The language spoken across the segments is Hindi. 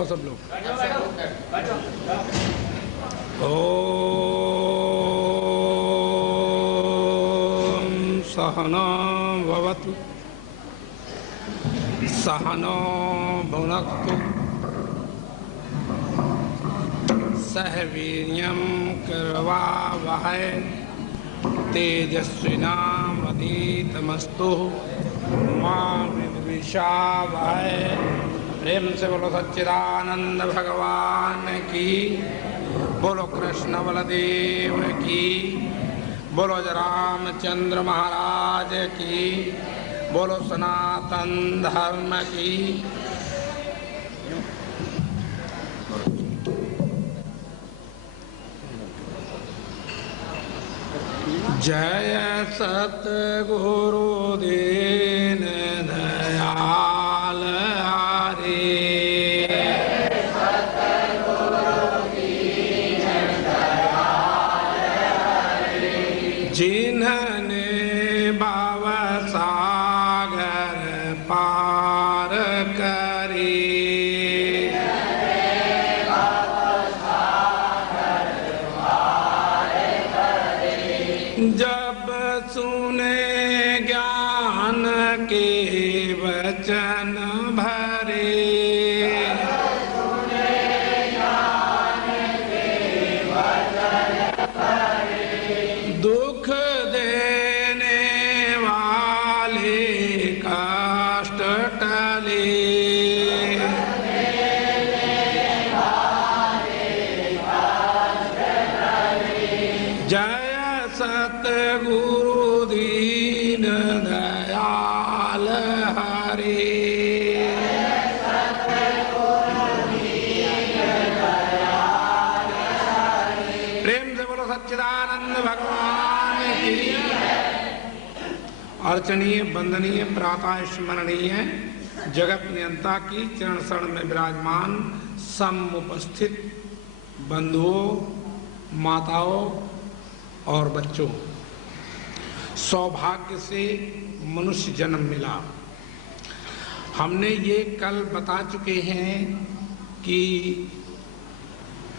जाओ सब लोग। ओम सहना भवतु सहनो भुनक्तु सह वीर्यं कर्वावहै तेजस्विनावधीतमस्तु मा विद्विषावहै। प्रेम से बोलो सच्चिदानंद भगवान की, बोलो कृष्ण बलदेव की, बोलो रामचंद्र महाराज की, बोलो सनातन धर्म की। जय सतगुरु दीन दयाल हरे, जिन्होंने भव सागर पार करे, जब सुने ज्ञान के वचन भरे, दुख देने वाले कष्ट टले, जय सतगुरु दीन दयाल हरे। प्रेम से बोलो सच्चिदानंद भगवान की। अर्चनीय वंदनीय प्रातः स्मरणीय जगत नियंता की चरण शरण में विराजमान समुपस्थित बंधुओं, माताओं और बच्चों, सौभाग्य से मनुष्य जन्म मिला। हमने ये कल बता चुके हैं कि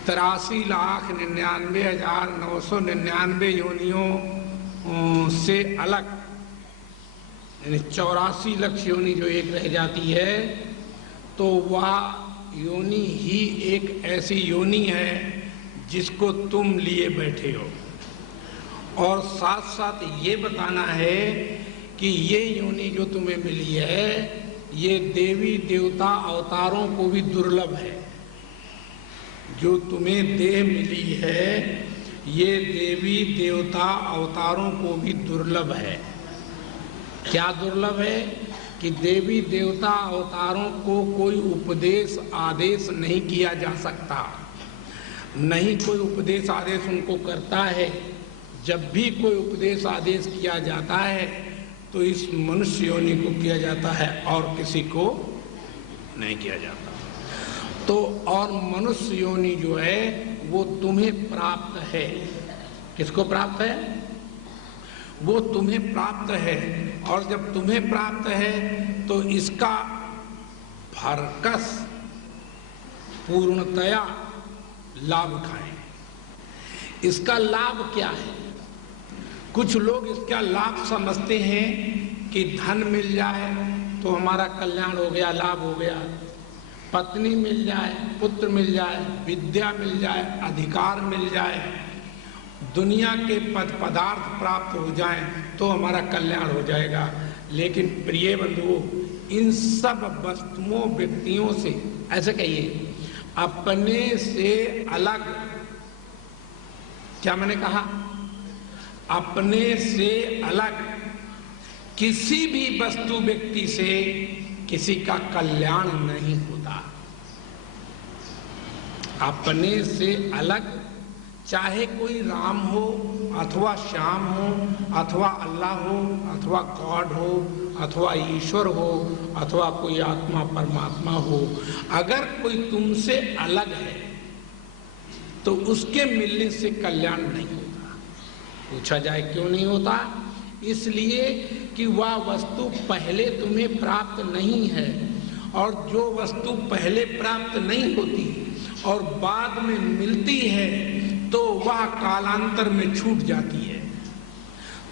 83,99,999 योनियों से अलग, यानी 84 लाख योनि जो एक रह जाती है, तो वह योनि ही एक ऐसी योनि है जिसको तुम लिए बैठे हो। और साथ साथ ये बताना है कि ये योनि जो तुम्हें मिली है, ये देवी देवता अवतारों को भी दुर्लभ है। जो तुम्हें देह मिली है, ये देवी देवता अवतारों को भी दुर्लभ है। क्या दुर्लभ है? कि देवी देवता अवतारों को कोई उपदेश आदेश नहीं किया जा सकता, नहीं कोई उपदेश आदेश उनको करता है। जब भी कोई उपदेश आदेश किया जाता है तो इस मनुष्य योनि को किया जाता है और किसी को नहीं किया जाता। तो और मनुष्य योनि जो है वो तुम्हें प्राप्त है। किसको प्राप्त है? वो तुम्हें प्राप्त है। और जब तुम्हें प्राप्त है तो इसका भरकस पूर्णतया लाभ उठाएं। इसका लाभ क्या है? कुछ लोग इसका लाभ समझते हैं कि धन मिल जाए तो हमारा कल्याण हो गया, लाभ हो गया। पत्नी मिल जाए, पुत्र मिल जाए, विद्या मिल जाए, अधिकार मिल जाए, दुनिया के पदार्थ प्राप्त हो जाएं तो हमारा कल्याण हो जाएगा। लेकिन प्रिय बंधुओं, इन सब वस्तुओं व्यक्तियों से, ऐसे कहिए, अपने से अलग, क्या मैंने कहा? अपने से अलग किसी भी वस्तु व्यक्ति से किसी का कल्याण नहीं होता। अपने से अलग चाहे कोई राम हो अथवा श्याम हो अथवा अल्लाह हो अथवा गॉड हो अथवा ईश्वर हो अथवा कोई आत्मा परमात्मा हो, अगर कोई तुमसे अलग है तो उसके मिलने से कल्याण नहीं होता। पूछा जाए क्यों नहीं होता? इसलिए कि वह वस्तु पहले तुम्हें प्राप्त नहीं है और जो वस्तु पहले प्राप्त नहीं होती और बाद में मिलती है तो वह कालांतर में छूट जाती है,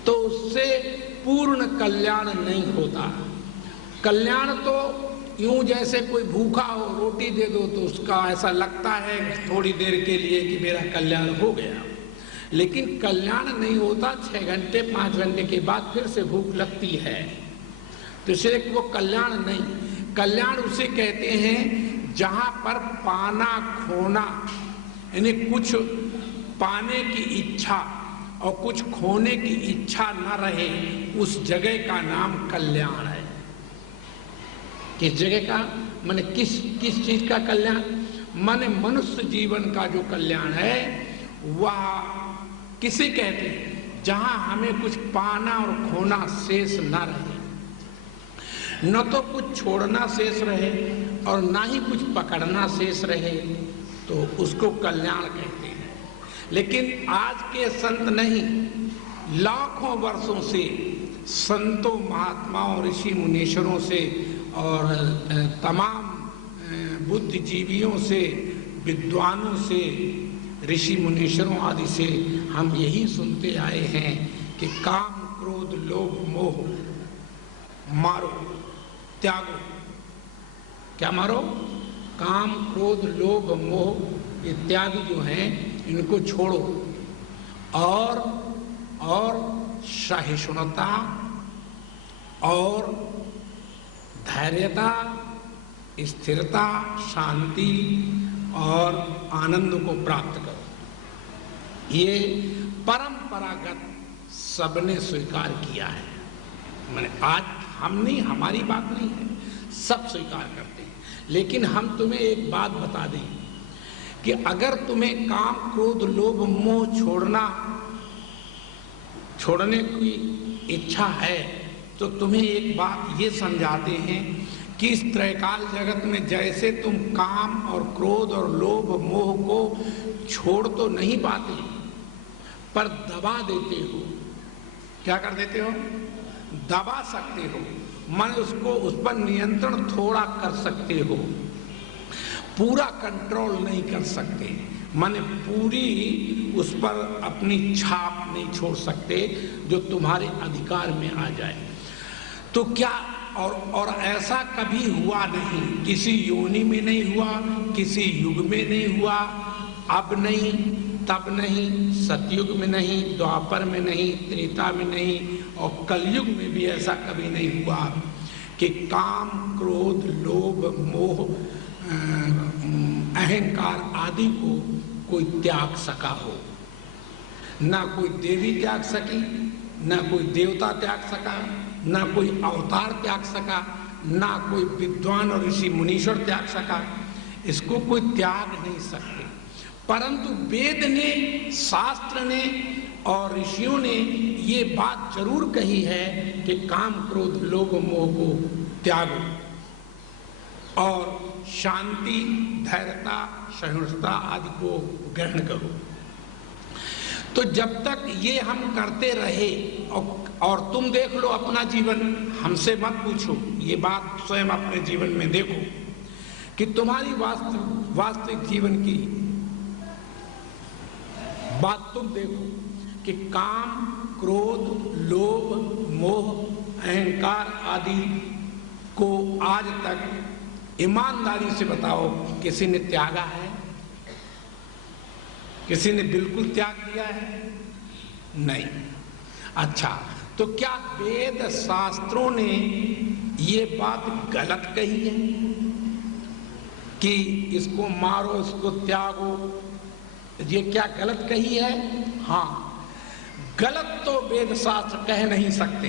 तो उससे पूर्ण कल्याण नहीं होता। कल्याण तो यूं जैसे कोई भूखा हो, रोटी दे दो तो उसका ऐसा लगता है थोड़ी देर के लिए कि मेरा कल्याण हो गया, लेकिन कल्याण नहीं होता। 6 घंटे 5 घंटे के बाद फिर से भूख लगती है, तो इसलिए वो कल्याण नहीं। कल्याण उसे कहते हैं जहां पर पाना खोना, यानी कुछ पाने की इच्छा और कुछ खोने की इच्छा न रहे, उस जगह का नाम कल्याण है। किस जगह का माने किस चीज का कल्याण? माने मनुष्य जीवन का जो कल्याण है वह किसे कहते हैं? जहां हमें कुछ पाना और खोना शेष न रहे, न तो कुछ छोड़ना शेष रहे और ना ही कुछ पकड़ना शेष रहे, तो उसको कल्याण कहते हैं। लेकिन आज के संत नहीं, लाखों वर्षों से संतों महात्माओं ऋषि मुनीश्वरों से और तमाम बुद्धिजीवियों से, विद्वानों से, ऋषि मुनीश्वरों आदि से हम यही सुनते आए हैं कि काम क्रोध लोभ मोह मारो, त्यागो। क्या मारो? काम क्रोध लोभ मोह इत्यादि जो हैं इनको छोड़ो, और सहिष्णुता और धैर्यता, स्थिरता, शांति और आनंद को प्राप्त करो। ये परंपरागत सबने स्वीकार किया है। मैंने आज हम नहीं, हमारी बात नहीं है, सब स्वीकार करते हैं। लेकिन हम तुम्हें एक बात बता दें कि अगर तुम्हें काम क्रोध लोभ मोह छोड़ने की इच्छा है तो तुम्हें एक बात ये समझाते हैं कि इस त्रैकाल जगत में जैसे तुम काम और क्रोध और लोभ मोह को छोड़ तो नहीं पाते, पर दबा देते हो। क्या कर देते हो? दबा सकते हो, मन उसको, उस पर नियंत्रण थोड़ा कर सकते हो, पूरा कंट्रोल नहीं कर सकते। मन पूरी उस पर अपनी छाप नहीं छोड़ सकते जो तुम्हारे अधिकार में आ जाए। तो क्या और ऐसा कभी हुआ नहीं, किसी योनि में नहीं हुआ, किसी युग में नहीं हुआ, अब नहीं, तब नहीं, सतयुग में नहीं, द्वापर में नहीं, त्रेता में नहीं और कलयुग में भी ऐसा कभी नहीं हुआ कि काम क्रोध लोभ मोह अहंकार आदि को कोई त्याग सका हो। ना कोई देवी त्याग सकी, ना कोई देवता त्याग सका, ना कोई अवतार त्याग सका, ना कोई विद्वान और ऋषि मुनीश्वर त्याग सका। इसको कोई त्याग नहीं सकते। परंतु वेद ने, शास्त्र ने और ऋषियों ने ये बात जरूर कही है कि काम क्रोध लोभ मोह को त्यागो और शांति धैर्यता सहिष्णुता आदि को ग्रहण करो। तो जब तक ये हम करते रहे, और तुम देख लो अपना जीवन, हमसे मत पूछो, ये बात स्वयं अपने जीवन में देखो कि तुम्हारी वास्तविक जीवन की बात तुम देखो कि काम क्रोध लोभ मोह अहंकार आदि को आज तक ईमानदारी से बताओ किसी ने त्यागा है? किसी ने बिल्कुल त्याग दिया है? नहीं। अच्छा, तो क्या वेद शास्त्रों ने ये बात गलत कही है कि इसको मारो, इसको त्यागो? ये क्या गलत कही है? हाँ, गलत तो वेद शास्त्र कह नहीं सकते।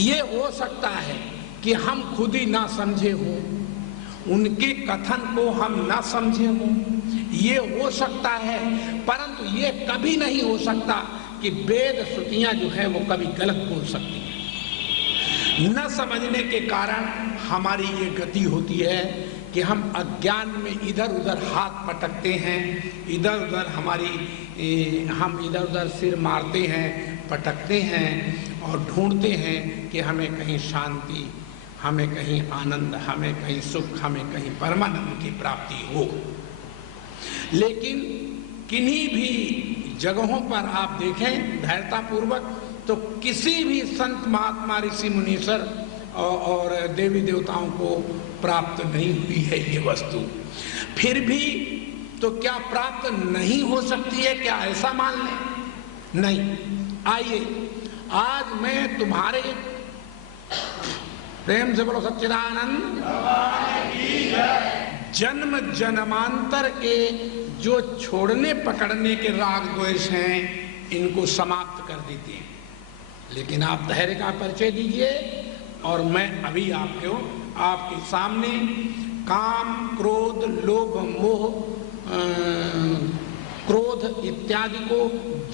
ये हो सकता है कि हम खुद ही ना समझे हो, उनके कथन को हम ना समझे हो, ये हो सकता है। परंतु ये कभी नहीं हो सकता कि वेद श्रुतियां जो है वो कभी गलत बोल सकती हैं। न समझने के कारण हमारी ये गति होती है कि हम अज्ञान में इधर उधर हाथ पटकते हैं, इधर उधर हम इधर उधर सिर मारते हैं, पटकते हैं और ढूंढते हैं कि हमें कहीं शांति हमें कहीं आनंद, हमें कहीं सुख, हमें कहीं परमानंद की प्राप्ति हो। लेकिन किन्हीं भी जगहों पर आप देखें धैर्यतापूर्वक, तो किसी भी संत महात्मा ऋषि मुनीश्वर और देवी देवताओं को प्राप्त नहीं हुई है ये वस्तु। फिर भी तो क्या प्राप्त नहीं हो सकती है, क्या ऐसा मान लें? नहीं। आइए आज मैं तुम्हारे, प्रेम से बोलो सच्चिदानंद, जन्म जन्मांतर के जो छोड़ने पकड़ने के राग द्वेष हैं इनको समाप्त कर देते हैं। लेकिन आप धैर्य का परिचय दीजिए और मैं अभी आपके सामने काम, क्रोध, लोभ, मोह, क्रोध इत्यादि को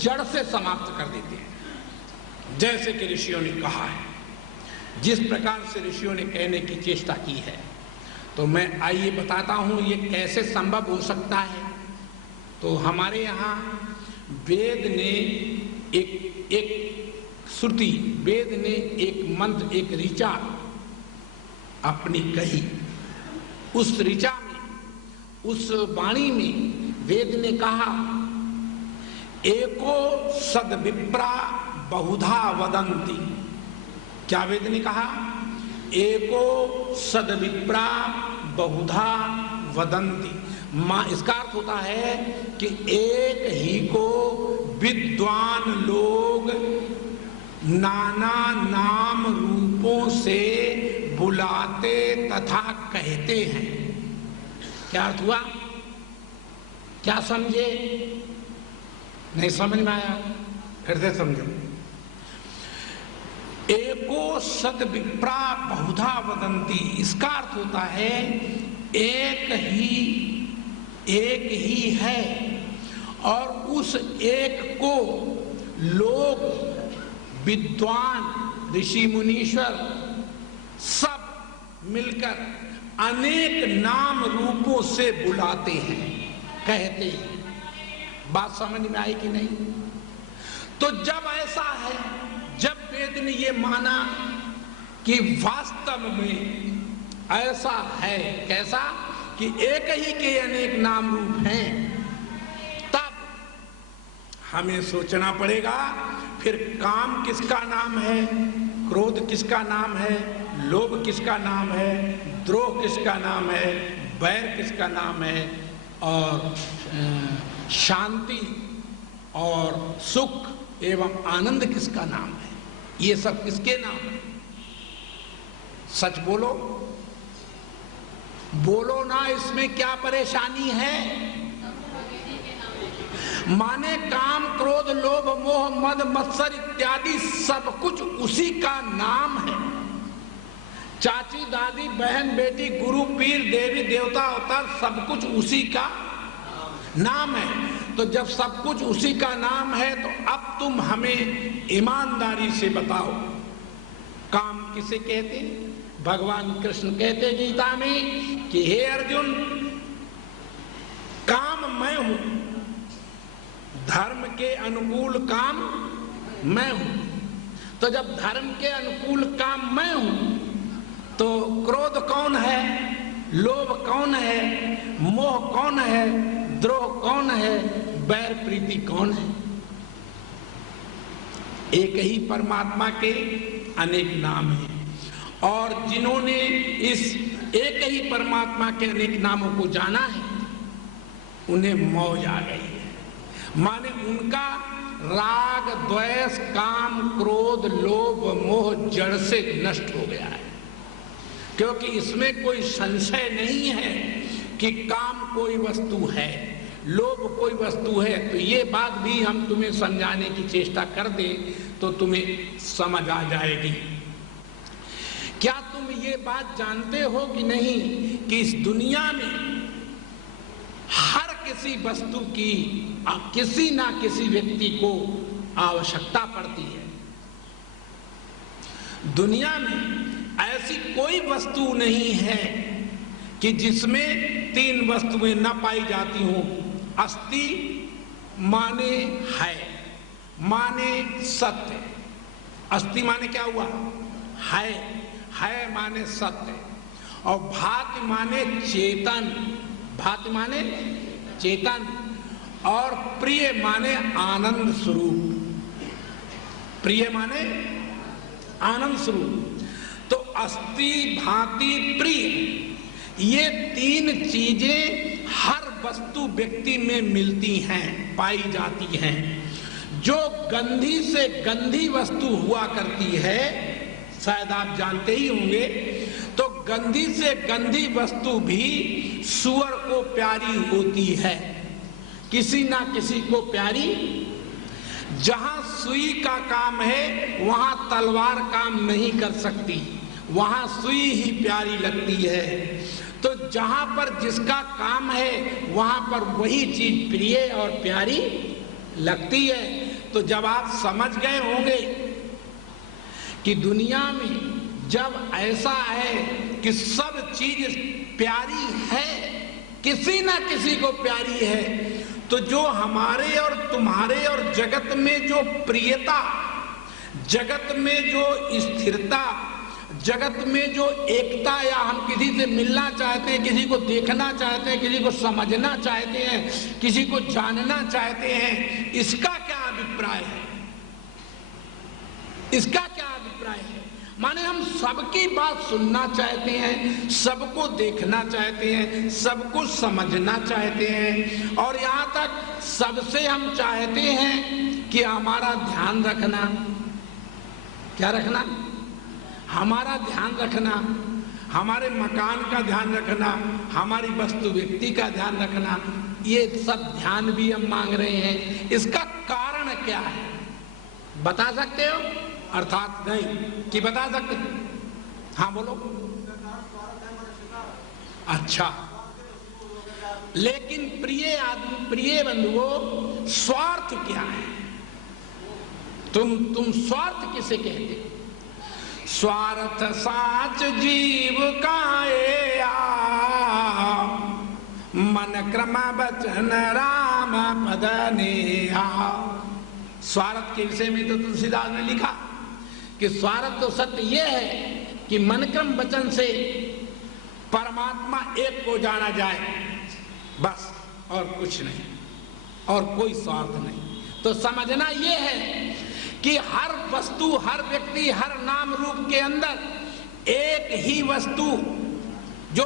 जड़ से समाप्त कर देते हैं, जैसे कि ऋषियों ने कहा है, जिस प्रकार से ऋषियों ने कहने की चेष्टा की है। तो मैं आइए बताता हूं ये कैसे संभव हो सकता है। तो हमारे यहाँ वेद ने एक श्रुति, वेद ने एक मंत्र, एक ऋचा अपनी कही। उस ऋचा में, उस वाणी में वेद ने कहा, एको सद्विप्रा बहुधा वदन्ति। क्या वेद ने कहा? एको सद्विप्रा बहुधा वदन्ति। इसका अर्थ होता है कि एक ही को विद्वान लोग नाना नाम रूपों से बुलाते तथा कहते हैं। क्या अर्थ हुआ? क्या समझे? नहीं समझ में आया? फिर से समझो। एको सद्विप्रा बहुधा वदन्ति, इसका अर्थ होता है एक ही है और उस एक को लोग, विद्वान, ऋषि मुनीश्वर सब मिलकर अनेक नाम रूपों से बुलाते हैं, कहते हैं। बात समझ में आई कि नहीं? तो जब ऐसा है, जब वेद ने ये माना कि वास्तव में ऐसा है, कैसा कि एक ही के अनेक नाम रूप हैं, तब हमें सोचना पड़ेगा फिर काम किसका नाम है, क्रोध किसका नाम है, लोभ किसका नाम है, द्रोह किसका नाम है, बैर किसका नाम है, और शांति और सुख एवं आनंद किसका नाम है। ये सब किसके नाम है? सच बोलो, बोलो ना, इसमें क्या परेशानी है? माने काम, क्रोध, लोभ, मोह, मद, मत्सर इत्यादि सब कुछ उसी का नाम है। चाची, दादी, बहन, बेटी, गुरु, पीर, देवी, देवता, अवतार सब कुछ उसी का नाम है। तो जब सब कुछ उसी का नाम है तो अब तुम हमें ईमानदारी से बताओ, काम किसे कहते हैं? भगवान कृष्ण कहते गीता में कि हे अर्जुन, काम मैं हूं, धर्म के अनुकूल काम मैं हूं। तो जब धर्म के अनुकूल काम मैं हूं तो क्रोध कौन है, लोभ कौन है, मोह कौन है, द्रोह कौन है, बैर प्रीति कौन है? एक ही परमात्मा के अनेक नाम हैं और जिन्होंने इस एक ही परमात्मा के अनेक नामों को जाना है उन्हें मौज आ गई है। माने उनका राग, द्वेष, काम, क्रोध, लोभ, मोह जड़ से नष्ट हो गया है, क्योंकि इसमें कोई संशय नहीं है कि काम कोई वस्तु है, लोभ कोई वस्तु है। तो ये बात भी हम तुम्हें समझाने की चेष्टा कर दें तो तुम्हें समझ आ जाएगी। क्या तुम ये बात जानते हो कि नहीं कि इस दुनिया में हर किसी वस्तु की किसी ना किसी व्यक्ति को आवश्यकता पड़ती है। दुनिया में ऐसी कोई वस्तु नहीं है कि जिसमें तीन वस्तुएं न पाई जाती हों। अस्ति माने है, माने सत्य। अस्ति माने क्या हुआ? है। है माने सत्य, और भाति माने चेतन, भाति माने चेतन, और प्रिय माने आनंद स्वरूप, प्रिय माने आनंद स्वरूप। तो अस्ति भांति प्रिय, ये तीन चीजें हर वस्तु व्यक्ति में मिलती हैं, पाई जाती हैं। जो गंधी से गंधी वस्तु हुआ करती है, शायद आप जानते ही होंगे, तो गंधी से गंधी वस्तु भी सूअर को प्यारी होती है, किसी ना किसी को प्यारी। जहां सुई का काम है वहां तलवार काम नहीं कर सकती, वहां सुई ही प्यारी लगती है। तो जहां पर जिसका काम है वहां पर वही चीज प्रिय और प्यारी लगती है। तो जब आप समझ गए होंगे कि दुनिया में जब ऐसा है कि सब चीज प्यारी है, किसी ना किसी को प्यारी है, तो जो हमारे और तुम्हारे और जगत में जो प्रियता, जगत में जो स्थिरता, जगत में जो एकता, या हम किसी से मिलना चाहते हैं, किसी को देखना चाहते हैं, किसी को समझना चाहते हैं, किसी को जानना चाहते हैं, इसका क्या अभिप्राय है? इसका क्या अभिप्राय है? माने हम सबकी बात सुनना चाहते हैं, सबको देखना चाहते हैं, सबको समझना चाहते हैं, और यहाँ तक सबसे हम चाहते हैं कि हमारा ध्यान रखना। क्या रखना? हमारा ध्यान रखना, हमारे मकान का ध्यान रखना, हमारी वस्तु व्यक्ति का ध्यान रखना, ये सब ध्यान भी हम मांग रहे हैं। इसका कारण क्या है? बता सकते हो? अर्थात नहीं कि बता सकते? हाँ बोलो। अच्छा, लेकिन प्रिय आदमी, प्रिय बंधुओं, स्वार्थ क्या है? तुम स्वार्थ किसे कहते? स्वार्थ साच जीव काया, मन क्रम बचन राम पद नेहा। स्वार्थ के विषय में तो तुलसीदास ने लिखा कि स्वार्थ तो सत्य यह है कि मन क्रम वचन से परमात्मा एक को जाना जाए, बस, और कुछ नहीं, और कोई स्वार्थ नहीं। तो समझना यह है कि हर वस्तु, हर व्यक्ति, हर नाम रूप के अंदर एक ही वस्तु जो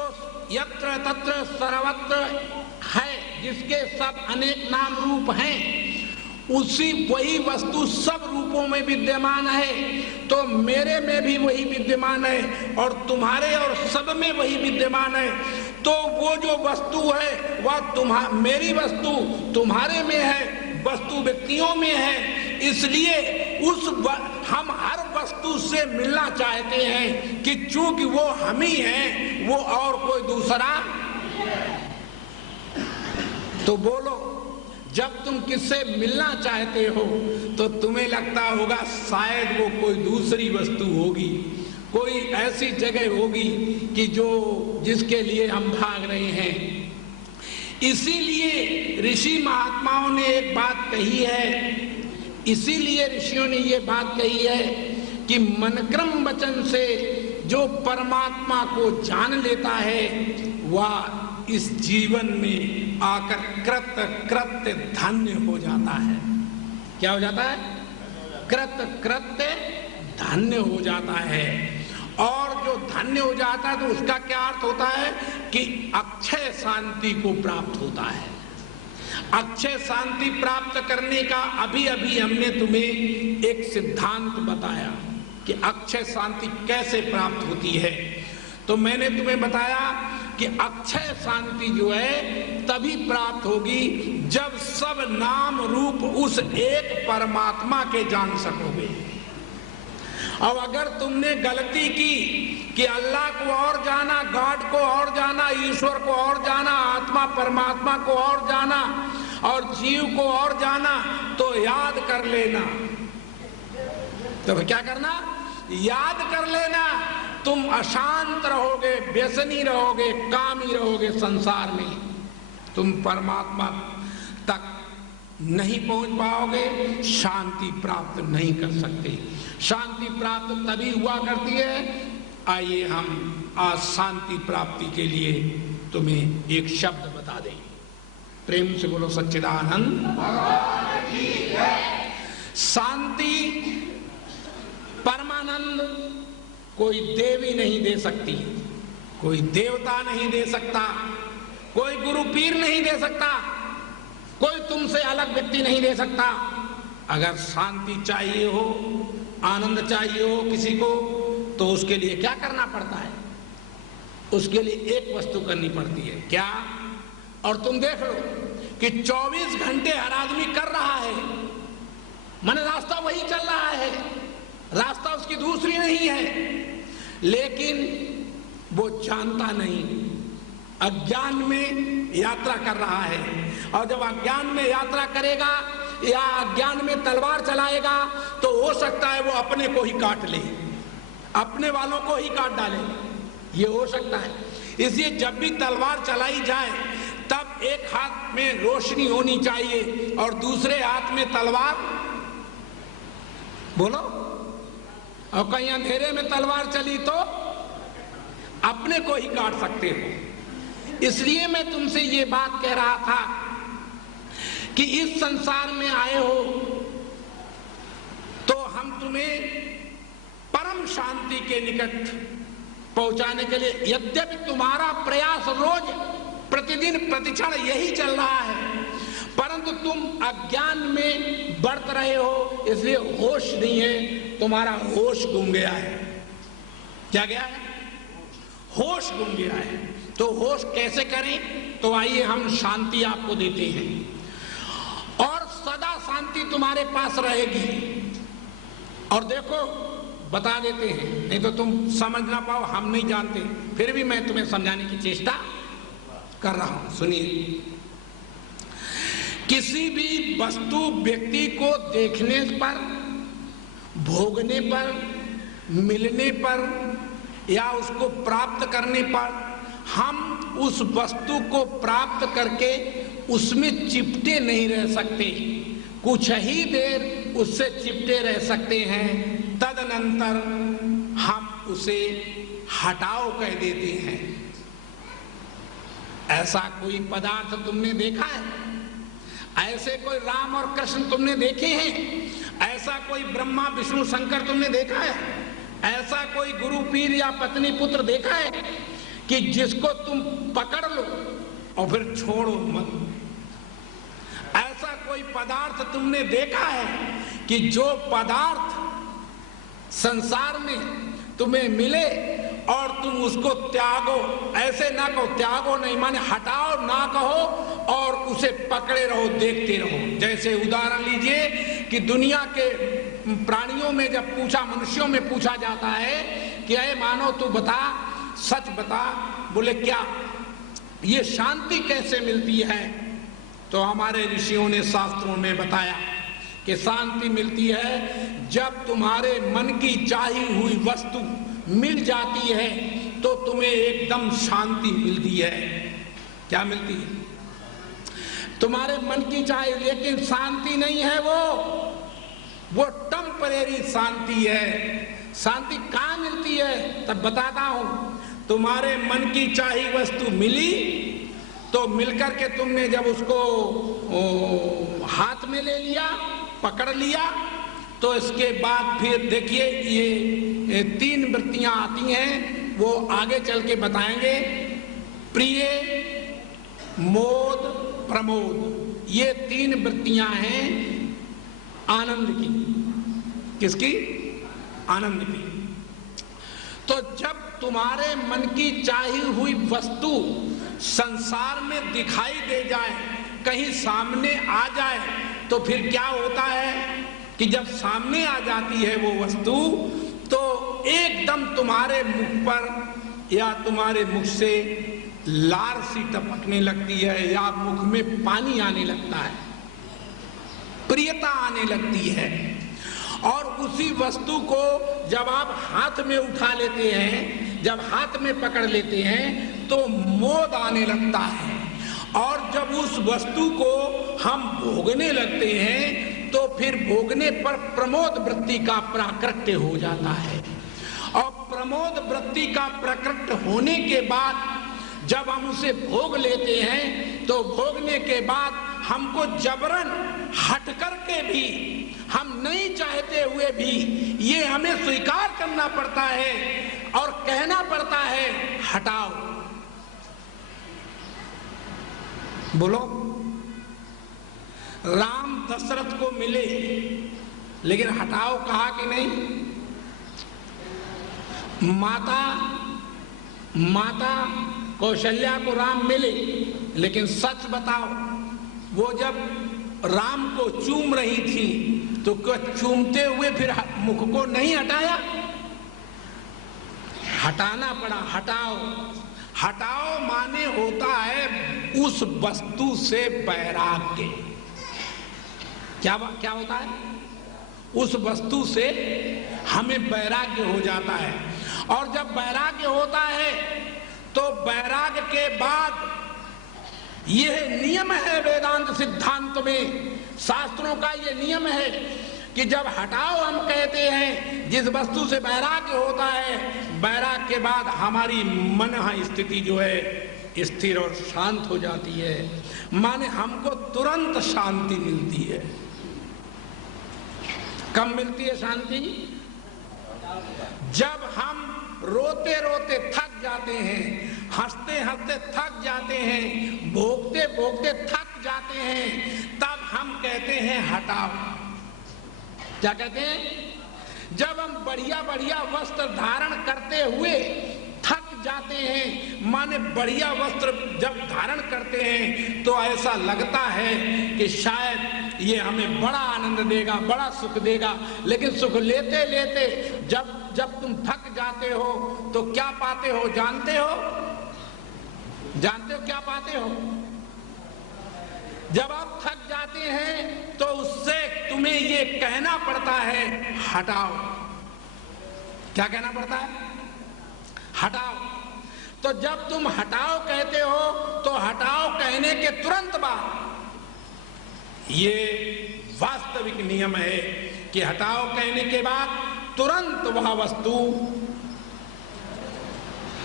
यत्र तत्र सर्वत्र है, जिसके सब अनेक नाम रूप हैं, उसी वही वस्तु सब रूपों में विद्यमान है। तो मेरे में भी वही विद्यमान है, और तुम्हारे और सब में वही विद्यमान है। तो वो जो वस्तु है वह मेरी वस्तु तुम्हारे में है, वस्तु व्यक्तियों में है। इसलिए हम हर वस्तु से मिलना चाहते हैं कि चूंकि वो हम ही हैं, वो और कोई दूसरा। तो बोलो, जब तुम किससे मिलना चाहते हो तो तुम्हें लगता होगा शायद वो कोई दूसरी वस्तु होगी, कोई ऐसी जगह होगी कि जिसके लिए हम भाग रहे हैं। इसीलिए ऋषि महात्माओं ने एक बात कही है, इसीलिए ऋषियों ने ये बात कही है कि मनक्रम वचन से जो परमात्मा को जान लेता है वह इस जीवन में आकर कृत्य धन्य हो जाता है। क्या हो जाता है? कृत्य धन्य हो जाता है। और जो धन्य हो जाता है तो उसका क्या अर्थ होता है कि अक्षय शांति को प्राप्त होता है। अक्षय शांति प्राप्त करने का अभी अभी हमने तुम्हें एक सिद्धांत बताया कि अक्षय शांति कैसे प्राप्त होती है। तो मैंने तुम्हें बताया कि अक्षय शांति जो है तभी प्राप्त होगी जब सब नाम रूप उस एक परमात्मा के जान सकोगे। अब अगर तुमने गलती की कि अल्लाह को और जाना, गॉड को और जाना, ईश्वर को और जाना, आत्मा परमात्मा को और जाना और जीव को और जाना, तो याद कर लेना। तो क्या करना? याद कर लेना। तुम अशांत रहोगे, व्यसनी रहोगे, कामी रहोगे संसार में। तुम परमात्मा तक नहीं पहुंच पाओगे, शांति प्राप्त नहीं कर सकते। शांति प्राप्त तभी हुआ करती है आइए हम आज शांति प्राप्ति के लिए तुम्हें एक शब्द बता दें। प्रेम से बोलो सच्चिदानंद। शांति परमानंद कोई देवी नहीं दे सकती, कोई देवता नहीं दे सकता, कोई गुरु पीर नहीं दे सकता, कोई तुमसे अलग व्यक्ति नहीं दे सकता। अगर शांति चाहिए हो, आनंद चाहिए हो किसी को, तो उसके लिए क्या करना पड़ता है? उसके लिए एक वस्तु करनी पड़ती है। क्या? और तुम देख लो कि 24 घंटे हर आदमी कर रहा है, मन रास्ता वही चल रहा है, रास्ता उसकी दूसरी नहीं है, लेकिन वो जानता नहीं, अज्ञान में यात्रा कर रहा है। और जब अज्ञान में यात्रा करेगा या अज्ञान में तलवार चलाएगा तो हो सकता है वो अपने को ही काट ले, अपने वालों को ही काट डाले, ये हो सकता है। इसलिए जब भी तलवार चलाई जाए तब एक हाथ में रोशनी होनी चाहिए और दूसरे हाथ में तलवार। बोलो, और कहीं अंधेरे में तलवार चली तो अपने को ही काट सकते हो। इसलिए मैं तुमसे ये बात कह रहा था कि इस संसार में आए हो तो हम तुम्हें परम शांति के निकट पहुंचाने के लिए, यद्यपि तुम्हारा प्रयास रोज प्रतिदिन प्रतिक्षण यही चल रहा है, परंतु तुम अज्ञान में बढ़त रहे हो, इसलिए होश नहीं है, तुम्हारा होश गुम गया है। क्या गया है? होश गुम गया है। तो होश कैसे करें? तो आइए हम शांति आपको देते हैं और सदा शांति तुम्हारे पास रहेगी। और देखो, बता देते हैं, नहीं तो तुम समझ ना पाओ, हम नहीं जानते, फिर भी मैं तुम्हें समझाने की चेष्टा कर रहा हूं। सुनिए, किसी भी वस्तु व्यक्ति को देखने पर, भोगने पर, मिलने पर या उसको प्राप्त करने पर हम उस वस्तु को प्राप्त करके उसमें चिपटे नहीं रह सकते, कुछ ही देर उससे चिपटे रह सकते हैं, तदनंतर हम उसे हटाओ कह देते हैं। ऐसा कोई पदार्थ तुमने देखा है? ऐसे कोई राम और कृष्ण तुमने देखे हैं? ऐसा कोई ब्रह्मा विष्णु शंकर तुमने देखा है? ऐसा कोई गुरु पीर या पत्नी पुत्र देखा है कि जिसको तुम पकड़ लो और फिर छोड़ो मत? ऐसा कोई पदार्थ तुमने देखा है कि जो पदार्थ संसार में तुम्हें मिले और तुम उसको त्यागो? ऐसे ना कहो, त्यागो नहीं माने हटाओ ना कहो, और उसे पकड़े रहो, देखते रहो। जैसे उदाहरण लीजिए कि दुनिया के प्राणियों में जब पूछा, मनुष्यों में पूछा जाता है कि अरे मानो तू बता, सच बता, बोले क्या, ये शांति कैसे मिलती है? तो हमारे ऋषियों ने शास्त्रों में बताया कि शांति मिलती है जब तुम्हारे मन की चाही हुई वस्तु मिल जाती है तो तुम्हें एकदम शांति मिलती है। क्या मिलती है? तुम्हारे मन की चाही, लेकिन शांति नहीं है वो टेम्परेरी शांति है। शांति कहाँ मिलती है? तब बताता हूं। तुम्हारे मन की चाही वस्तु मिली तो मिलकर के तुमने जब उसको हाथ में ले लिया, पकड़ लिया, तो इसके बाद फिर देखिए ये 3 वृत्तियां आती हैं, वो आगे चल के बताएंगे। प्रिय, मोद, प्रमोद, ये 3 वृत्तियां हैं आनंद की। किसकी? आनंद की। तो जब तुम्हारे मन की चाही हुई वस्तु संसार में दिखाई दे जाए, कहीं सामने आ जाए, तो फिर क्या होता है कि जब सामने आ जाती है वो वस्तु तो एकदम तुम्हारे मुख पर या तुम्हारे मुख से लार सी टपकने लगती है या मुख में पानी आने लगता है, प्रियता आने लगती है। और उसी वस्तु को जब आप हाथ में उठा लेते हैं, जब हाथ में पकड़ लेते हैं तो मोद आने लगता है। और जब उस वस्तु को हम भोगने लगते हैं तो फिर भोगने पर प्रमोद वृत्ति का प्राकट्य हो जाता है। और प्रमोद वृत्ति का प्रकट होने के बाद जब हम उसे भोग लेते हैं तो भोगने के बाद हमको जबरन हट करके भी, हम नहीं चाहते हुए भी ये हमें स्वीकार करना पड़ता है और कहना पड़ता है हटाओ। बोलो, राम दशरथ को मिले लेकिन हटाओ कहा कि नहीं? माता कौशल्या को राम मिले, लेकिन सच बताओ, वो जब राम को चूम रही थी तो क्या चूमते हुए फिर मुख को नहीं हटाया? हटाना पड़ा। हटाओ, हटाओ माने होता है उस वस्तु से वैराग्य। क्या होता है? उस वस्तु से हमें वैराग्य हो जाता है, और जब वैराग्य होता है तो वैराग्य के बाद यह नियम है वेदांत सिद्धांत में, शास्त्रों का यह नियम है कि जब हटाओ हम कहते हैं, जिस वस्तु से वैराग्य होता है, वैराग्य के बाद हमारी मन स्थिति जो है स्थिर और शांत हो जाती है, माने हमको तुरंत शांति मिलती है। कब मिलती है शांति? जब हम रोते रोते थक जाते हैं, हंसते हंसते थक जाते हैं, भोगते भोगते थक जाते हैं, तब हम कहते हैं हटाओ। क्या कहते हैं? जब हम बढ़िया बढ़िया वस्त्र धारण करते हुए थक जाते हैं, माने बढ़िया वस्त्र जब धारण करते हैं तो ऐसा लगता है कि शायद ये हमें बड़ा आनंद देगा, बड़ा सुख देगा, लेकिन सुख लेते लेते जब तुम थक जाते हो तो क्या पाते हो? जानते हो क्या पाते हो? जब आप थक जाते हैं तो उससे तुम्हें ये कहना पड़ता है हटाओ। क्या कहना पड़ता है? हटाओ। तो जब तुम हटाओ कहते हो तो हटाओ कहने के तुरंत बाद ये वास्तविक नियम है कि हटाओ कहने के बाद तुरंत वह वस्तु,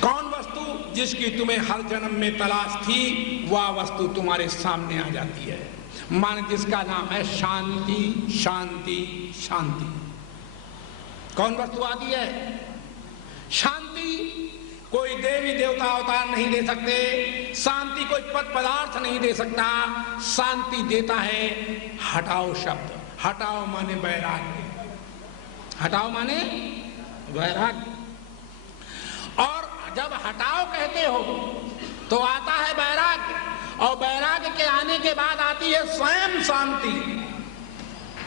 कौन वस्तु? जिसकी तुम्हें हर जन्म में तलाश थी, वह वस्तु तुम्हारे सामने आ जाती है। मान जिसका नाम है शांति, शांति, शांति। कौन वस्तु आती है? शांति। कोई देवी देवता अवतार नहीं दे सकते, शांति कोई पद पदार्थ नहीं दे सकता। शांति देता है हटाओ शब्द। हटाओ माने वैराग्य, हटाओ माने वैराग्य। और जब हटाओ कहते हो तो आता है वैराग्य, और वैराग्य के आने के बाद आती है स्वयं शांति,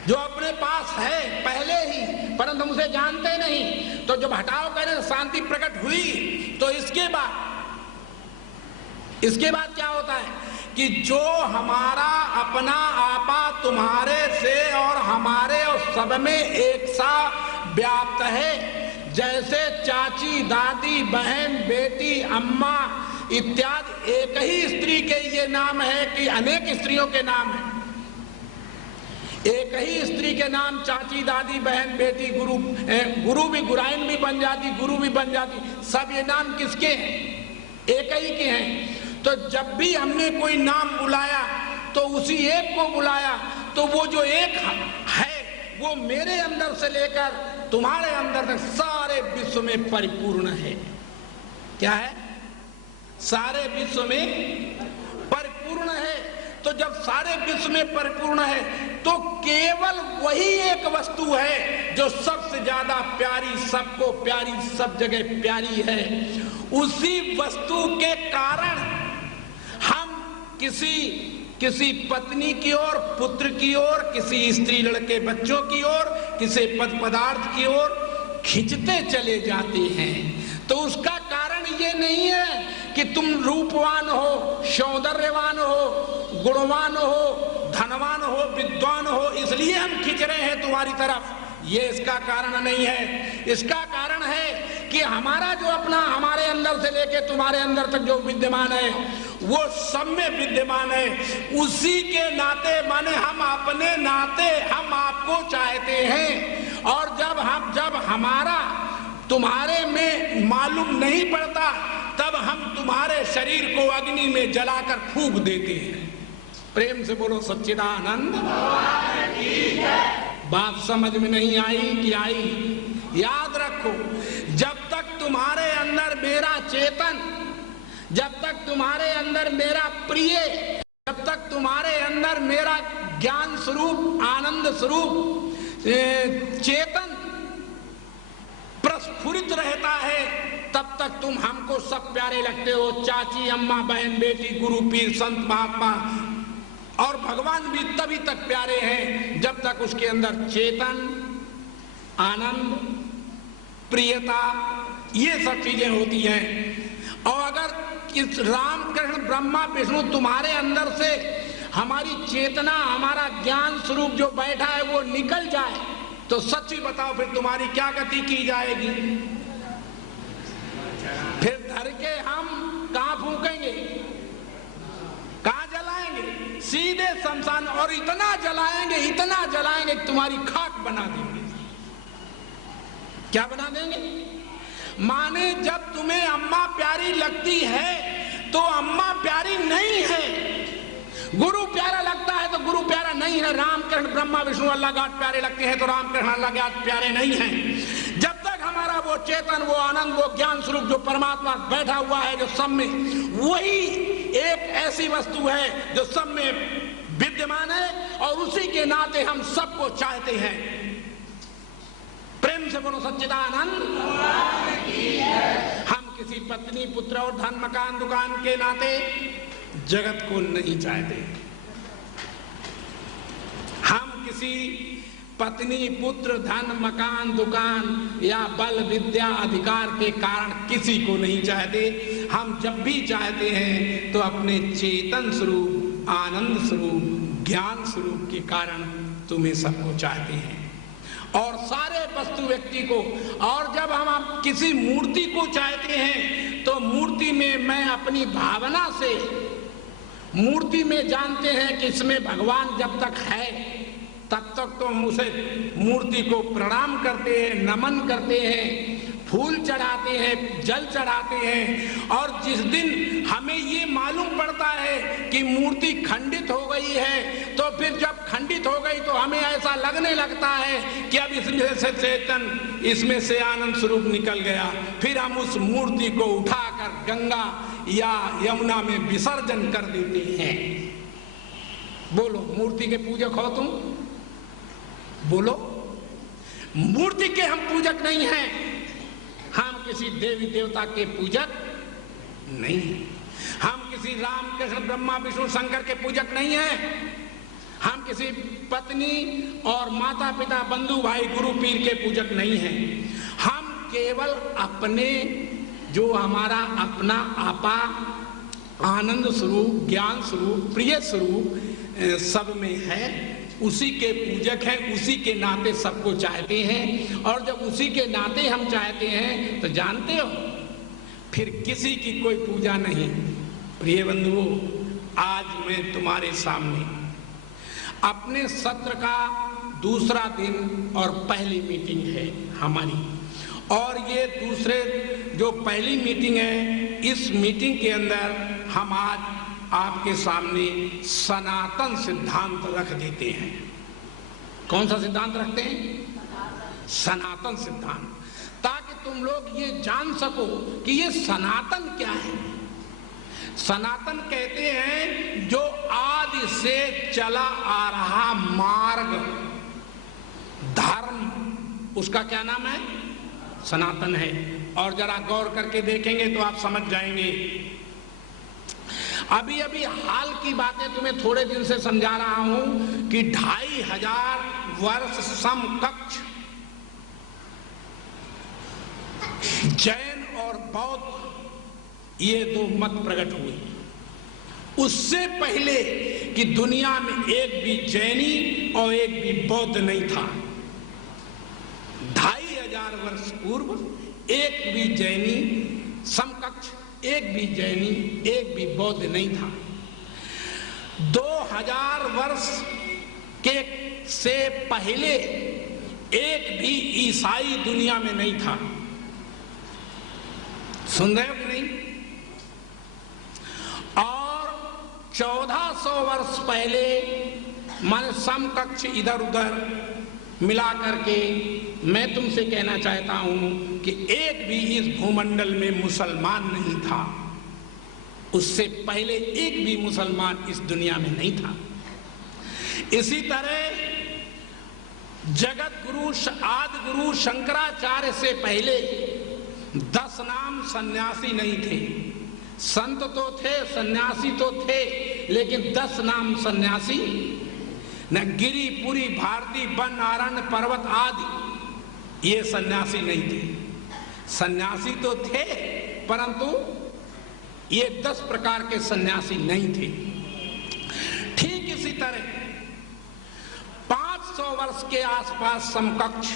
जो अपने पास है पहले ही, परंतु हम उसे जानते नहीं। तो जब हटाओ कहने शांति प्रकट हुई तो इसके बाद क्या होता है कि जो हमारा अपना आपा तुम्हारे से और हमारे और सब में एक सा व्याप्त है, जैसे चाची, दादी, बहन, बेटी, अम्मा इत्यादि एक ही स्त्री के ये नाम है कि अनेक स्त्रियों के नाम है। एक ही स्त्री के नाम चाची, दादी, बहन, बेटी, गुरु भी, गुराइन भी बन जाती, गुरु भी बन जाती, सब ये नाम किसके हैं? एक ही के हैं। तो जब भी हमने कोई नाम बुलाया तो उसी एक को बुलाया, तो वो जो एक है वो मेरे अंदर से लेकर तुम्हारे अंदर तक सारे विश्व में परिपूर्ण है। क्या है? सारे विश्व में परिपूर्ण है। तो जब सारे विश्व में परिपूर्ण है तो केवल वही एक वस्तु है जो सबसे ज्यादा प्यारी, सबको प्यारी, सब जगह प्यारी है। उसी वस्तु के कारण हम किसी पत्नी की ओर, पुत्र की ओर, किसी स्त्री लड़के बच्चों की ओर, किसी पद पदार्थ की ओर खिंचते चले जाते हैं। तो उसका कारण ये नहीं है कि तुम रूपवान हो, सौंदर्यवान हो, गुणवान हो, धनवान हो, विद्वान हो, इसलिए हम खिंच रहे हैं तुम्हारी तरफ। ये इसका कारण नहीं है। इसका कारण है कि हमारा जो अपना, हमारे अंदर से लेके तुम्हारे अंदर तक जो विद्यमान है वो सब में विद्यमान है। उसी के नाते, माने हम अपने नाते हम आपको चाहते हैं। और जब हमारा तुम्हारे में मालूम नहीं पड़ता, तब हम तुम्हारे शरीर को अग्नि में जलाकर फूंक देते हैं। प्रेम से बोलो सच्चिदानंद। बात समझ में नहीं आई कि आई? याद रखो, जब तक तुम्हारे अंदर मेरा चेतन, जब तक तुम्हारे अंदर मेरा प्रिय, जब तक तुम्हारे अंदर मेरा ज्ञान स्वरूप, आनंद स्वरूप चेतन प्रस्फुरित रहता है, तब तक तुम हमको सब प्यारे लगते हो। चाची, अम्मा, बहन, बेटी, गुरु, पीर, संत, महात्मा और भगवान भी तभी तक प्यारे हैं जब तक उसके अंदर चेतन, आनंद, प्रियता, ये सब चीजें होती हैं। और अगर इस राम कृष्ण ब्रह्मा विष्णु तुम्हारे अंदर से हमारी चेतना, हमारा ज्ञान स्वरूप जो बैठा है वो निकल जाए, तो सच्ची बताओ फिर तुम्हारी क्या गति की जाएगी? फिर धर के हम कहां फूकेंगे, कहां जलाएंगे? सीधे शमशान। और इतना जलाएंगे, इतना जलाएंगे कि तुम्हारी खाक बना देंगे। क्या बना देंगे? माने जब तुम्हें अम्मा प्यारी लगती है तो अम्मा प्यारी नहीं है, गुरु प्यारा लगता है तो गुरु प्यारा नहीं है, राम कृष्ण ब्रह्मा विष्णु अल्लाह गाट प्यारे लगते हैं तो राम कृष्ण अल्लाह गाट प्यारे नहीं हैं। जब तक हमारा वो चेतन, वो आनंद, वो ज्ञान स्वरूप जो परमात्मा बैठा हुआ है जो सब में, वही एक ऐसी वस्तु है जो सब में विद्यमान है और उसी के नाते हम सबको चाहते हैं। प्रेम से बोलो सच्चिदानंद। हम किसी पत्नी, पुत्र और धन, मकान, दुकान के नाते जगत को नहीं चाहते। हम किसी पत्नी, पुत्र, धन, मकान, दुकान या बल, विद्या, अधिकार के कारण किसी को नहीं चाहते। हम जब भी चाहते हैं तो अपने चेतन स्वरूप, आनंद स्वरूप, ज्ञान स्वरूप के कारण तुम्हें सबको चाहते हैं और सारे वस्तु व्यक्ति को। और जब हम किसी मूर्ति को चाहते हैं तो मूर्ति में मैं अपनी भावना से, मूर्ति में जानते हैं कि इसमें भगवान जब तक है तब तक तो हम उसे मूर्ति को प्रणाम करते हैं, नमन करते हैं, फूल चढ़ाते हैं, जल चढ़ाते हैं। और जिस दिन हमें ये मालूम पड़ता है कि मूर्ति खंडित हो गई है, तो फिर जब खंडित हो गई तो हमें ऐसा लगने लगता है कि अब इसमें से चेतन, इसमें से आनंद स्वरूप निकल गया। फिर हम उस मूर्ति को उठाकर गंगा या यमुना में विसर्जन कर देते हैं। बोलो, मूर्ति के पूजक हो तुम? बोलो, मूर्ति के हम पूजक नहीं हैं। हम किसी देवी देवता के पूजक नहीं हैं। हम किसी राम कृष्ण ब्रह्मा विष्णु शंकर के पूजक नहीं हैं। हम किसी पत्नी और माता पिता, बंधु भाई, गुरु पीर के पूजक नहीं हैं। हम केवल अपने, जो हमारा अपना आपा, आनंद स्वरूप, ज्ञान स्वरूप, प्रिय स्वरूप सब में है, उसी के पूजक हैं, उसी के नाते सबको चाहते हैं। और जब उसी के नाते हम चाहते हैं तो जानते हो फिर किसी की कोई पूजा नहीं। प्रिय बंधुओं, आज मैं तुम्हारे सामने अपने सत्र का दूसरा दिन और पहली मीटिंग है हमारी। और ये दूसरे जो पहली मीटिंग है, इस मीटिंग के अंदर हम आज आपके सामने सनातन सिद्धांत रख देते हैं। कौन सा सिद्धांत रखते हैं? सनातन सिद्धांत, ताकि तुम लोग ये जान सको कि ये सनातन क्या है। सनातन कहते हैं जो आदि से चला आ रहा मार्ग, धर्म, उसका क्या नाम है? सनातन है। और जरा गौर करके देखेंगे तो आप समझ जाएंगे। अभी अभी हाल की बातें तुम्हें थोड़े दिन से समझा रहा हूं कि 2500 वर्ष समकक्ष जैन और बौद्ध ये दो मत प्रकट हुए। उससे पहले कि दुनिया में एक भी जैनी और एक भी बौद्ध नहीं था। 2500 वर्ष पूर्व एक भी जैनी समकक्ष, एक भी जैनी, एक भी बौद्ध नहीं था। 2000 वर्ष के से पहले एक भी ईसाई दुनिया में नहीं था। सुन रहे हो कि नहीं? और 1400 वर्ष पहले मन समकक्ष इधर उधर मिला करके मैं तुमसे कहना चाहता हूं कि एक भी इस भूमंडल में मुसलमान नहीं था। उससे पहले एक भी मुसलमान इस दुनिया में नहीं था। इसी तरह जगत गुरु आदि गुरु शंकराचार्य से पहले 10 नाम सन्यासी नहीं थे। संत तो थे, सन्यासी तो थे, लेकिन 10 नाम सन्यासी न। गिरी पुरी भारती वन आरण्य पर्वत आदि ये सन्यासी नहीं थे। सन्यासी तो थे परंतु ये 10 प्रकार के सन्यासी नहीं थे। ठीक इसी तरह 500 वर्ष के आसपास समकक्ष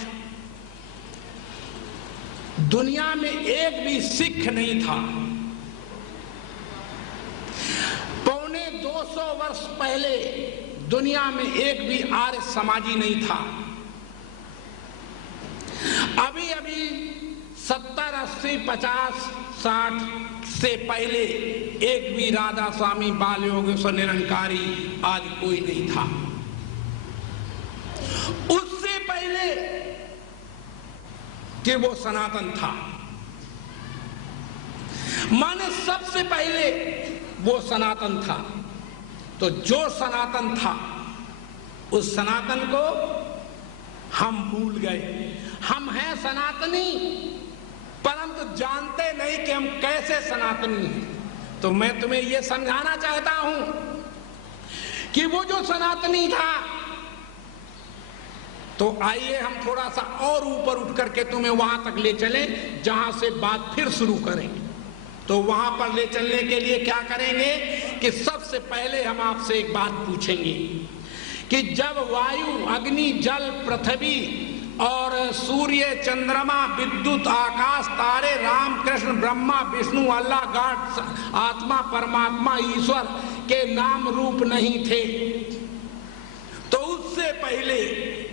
दुनिया में एक भी सिख नहीं था। 250 वर्ष पहले दुनिया में एक भी आर्य समाजी नहीं था। अभी अभी 70, 80, 50, 60 से पहले एक भी राधा स्वामी, बाल योगेश्वर, निरंकारी आदि कोई नहीं था। उससे पहले कि वो सनातन था, माने सबसे पहले वो सनातन था। तो जो सनातन था उस सनातन को हम भूल गए। हम हैं सनातनी परंतु जानते नहीं कि हम कैसे सनातनी हैं। तो मैं तुम्हें यह समझाना चाहता हूं कि वो जो सनातनी था, तो आइए हम थोड़ा सा और ऊपर उठ करके तुम्हें वहां तक ले चलें जहां से बात फिर शुरू करेंगे। तो वहां पर ले चलने के लिए क्या करेंगे कि सबसे पहले हम आपसे एक बात पूछेंगे कि जब वायु, अग्नि, जल, पृथ्वी और सूर्य, चंद्रमा, विद्युत, आकाश, तारे, राम, कृष्ण, ब्रह्मा, विष्णु, अल्लाह, गॉड, आत्मा, परमात्मा, ईश्वर के नाम रूप नहीं थे, तो उससे पहले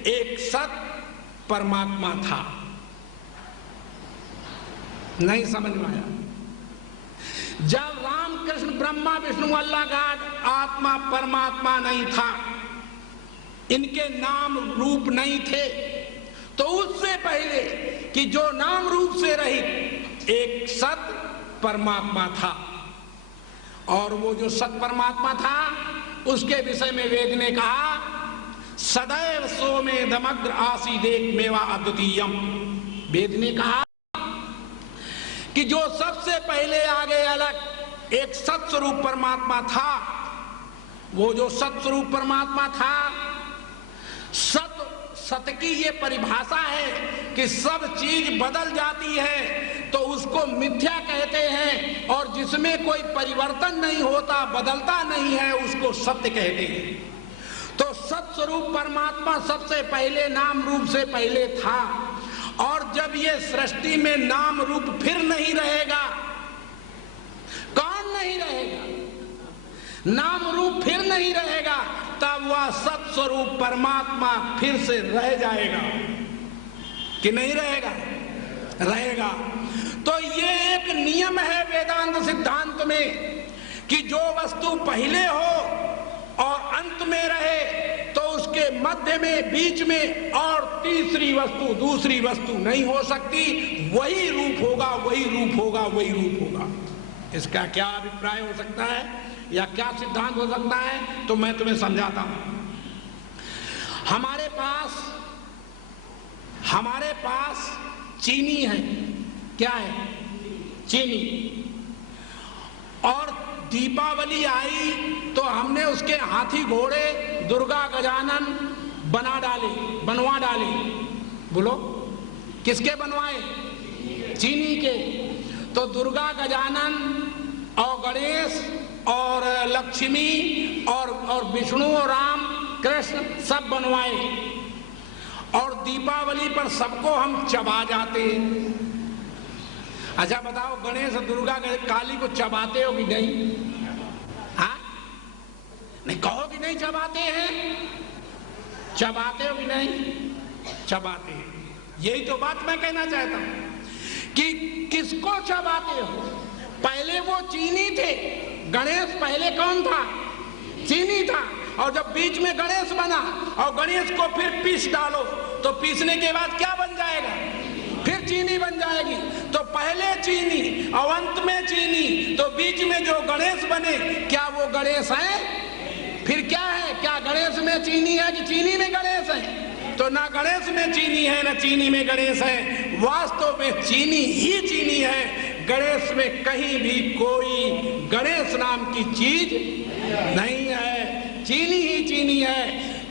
एक सत परमात्मा था। नहीं समझ में आया? जब राम, कृष्ण, ब्रह्मा, विष्णु, अल्लाह, गॉड, आत्मा, परमात्मा नहीं था, इनके नाम रूप नहीं थे, तो उससे पहले कि जो नाम रूप से रहित एक सत परमात्मा था। और वो जो सत परमात्मा था उसके विषय में वेद ने कहा, सदैव सोमे दमग्र आसीदेक मेवा अद्वितीयम। वेद ने कहा कि जो सबसे पहले आगे अलग एक सत्स्वरूप परमात्मा था, वो जो सत्स्वरूप परमात्मा था, सत की ये परिभाषा है कि सब चीज बदल जाती है तो उसको मिथ्या कहते हैं, और जिसमें कोई परिवर्तन नहीं होता, बदलता नहीं है, उसको सत्य कहते हैं। तो सत्स्वरूप परमात्मा सबसे पहले नाम रूप से पहले था। और जब ये सृष्टि में नाम रूप फिर नहीं रहेगा, कौन नहीं रहेगा? नाम रूप फिर नहीं रहेगा, तब वह सत्स्वरूप परमात्मा फिर से रह जाएगा कि नहीं रहेगा? रहेगा। तो ये एक नियम है वेदांत सिद्धांत में कि जो वस्तु पहले हो और अंत में रहे तो उसके मध्य में, बीच में और तीसरी वस्तु, दूसरी वस्तु नहीं हो सकती। वही रूप होगा, वही रूप होगा, वही रूप होगा। इसका क्या अभिप्राय हो सकता है या क्या सिद्धांत हो सकता है, तो मैं तुम्हें समझाता हूं। हमारे पास चीनी है। क्या है? चीनी। और दीपावली आई तो हमने उसके हाथी, घोड़े, दुर्गा, गजानन बनवा डाले। बोलो, किसके बनवाए? चीनी के। तो दुर्गा, गजानन और गणेश और लक्ष्मी और विष्णु और राम, कृष्ण सब बनवाए। और दीपावली पर सबको हम चबा जाते हैं। अच्छा बताओ, गणेश, दुर्गा, काली को चबाते हो कि नहीं? हाँ, नहीं कहो कि नहीं चबाते हैं? चबाते हो कि नहीं? चबाते हैं। यही तो बात मैं कहना चाहता हूं कि किसको चबाते हो। पहले वो चीनी थे, गणेश पहले कौन था? चीनी था। और जब बीच में गणेश बना और गणेश को फिर पीस डालो तो पीसने के बाद क्या बन जाएगा? फिर चीनी बन जाएगी। तो पहले चीनी और अंत में चीनी, तो बीच में जो गणेश बने, क्या वो गणेश है? फिर क्या है? क्या गणेश में चीनी है कि चीनी में गणेश है? तो ना गणेश में चीनी है ना चीनी में गणेश है। वास्तव में चीनी ही चीनी है। गणेश में कहीं भी कोई गणेश नाम की चीज नहीं है, चीनी ही चीनी है।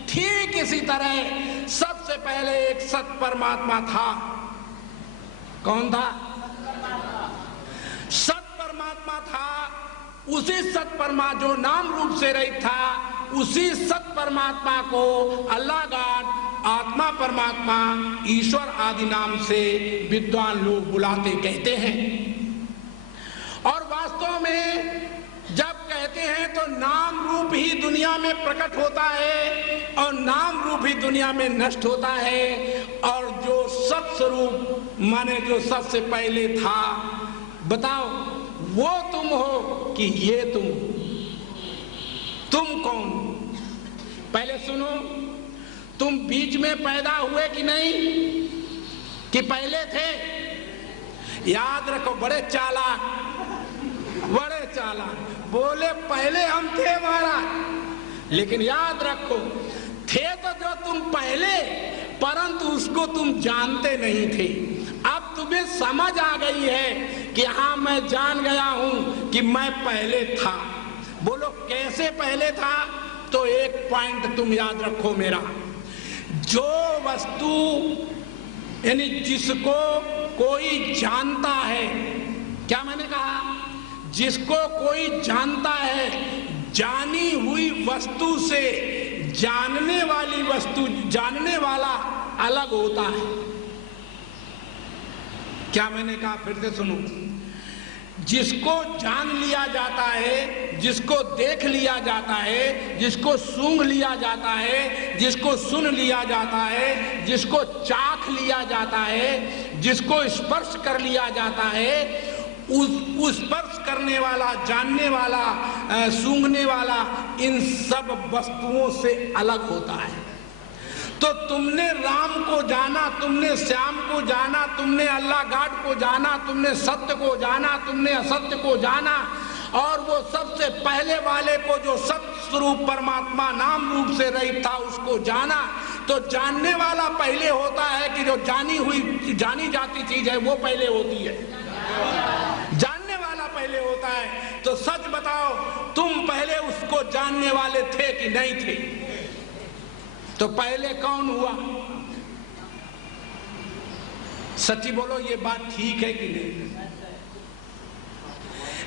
ठीक इसी तरह सबसे पहले एक सत परमात्मा था। कौन था? सत परमात्मा था। उसी सत परमात्मा जो नाम रूप से रहित था, उसी सत परमात्मा को अल्लाह गॉड, आत्मा परमात्मा, ईश्वर आदि नाम से विद्वान लोग बुलाते कहते हैं। और वास्तव में जब कहते हैं तो नाम रूप ही दुनिया में प्रकट होता है और नाम रूप ही दुनिया में नष्ट होता है। और जो सत स्वरूप माने जो सबसे पहले था, बताओ वो तुम हो कि ये तुम कौन? पहले सुनो, तुम बीच में पैदा हुए कि नहीं, कि पहले थे? याद रखो, बड़े चालाक बोले पहले हम थे महाराज। लेकिन याद रखो, थे तो जो तुम पहले, परंतु उसको तुम जानते नहीं थे। अब तुम्हें समझ आ गई है कि हाँ मैं जान गया हूं कि मैं पहले था। बोलो कैसे पहले था? तो एक पॉइंट तुम याद रखो मेरा, जो वस्तु यानी जिसको कोई जानता है, क्या मैंने कहा? जिसको कोई जानता है, जानी हुई वस्तु से जानने वाली वस्तु, जानने वाला अलग होता है। क्या मैंने कहा? फिर से सुनो, जिसको जान लिया जाता है, जिसको देख लिया जाता है, जिसको सूंघ लिया जाता है, जिसको सुन लिया जाता है, जिसको चाख लिया जाता है, जिसको स्पर्श कर लिया जाता है, उस स्पर्श करने वाला, जानने वाला, सूंघने वाला, इन सब वस्तुओं से अलग होता है। तो तुमने राम को जाना, तुमने श्याम को जाना, तुमने अल्लाह गॉड को जाना, तुमने सत्य को जाना, तुमने असत्य को जाना, और वो सबसे पहले वाले को जो सत्य स्वरूप परमात्मा नाम रूप से रहित था उसको जाना। तो जानने वाला पहले होता है कि जो जानी हुई, जानी जाती चीज है वो पहले होती है, जानने वाला पहले होता है। तो सच बताओ, तुम पहले उसको जानने वाले थे कि नहीं थे? तो पहले कौन हुआ? सच्ची बोलो, ये बात ठीक है कि नहीं?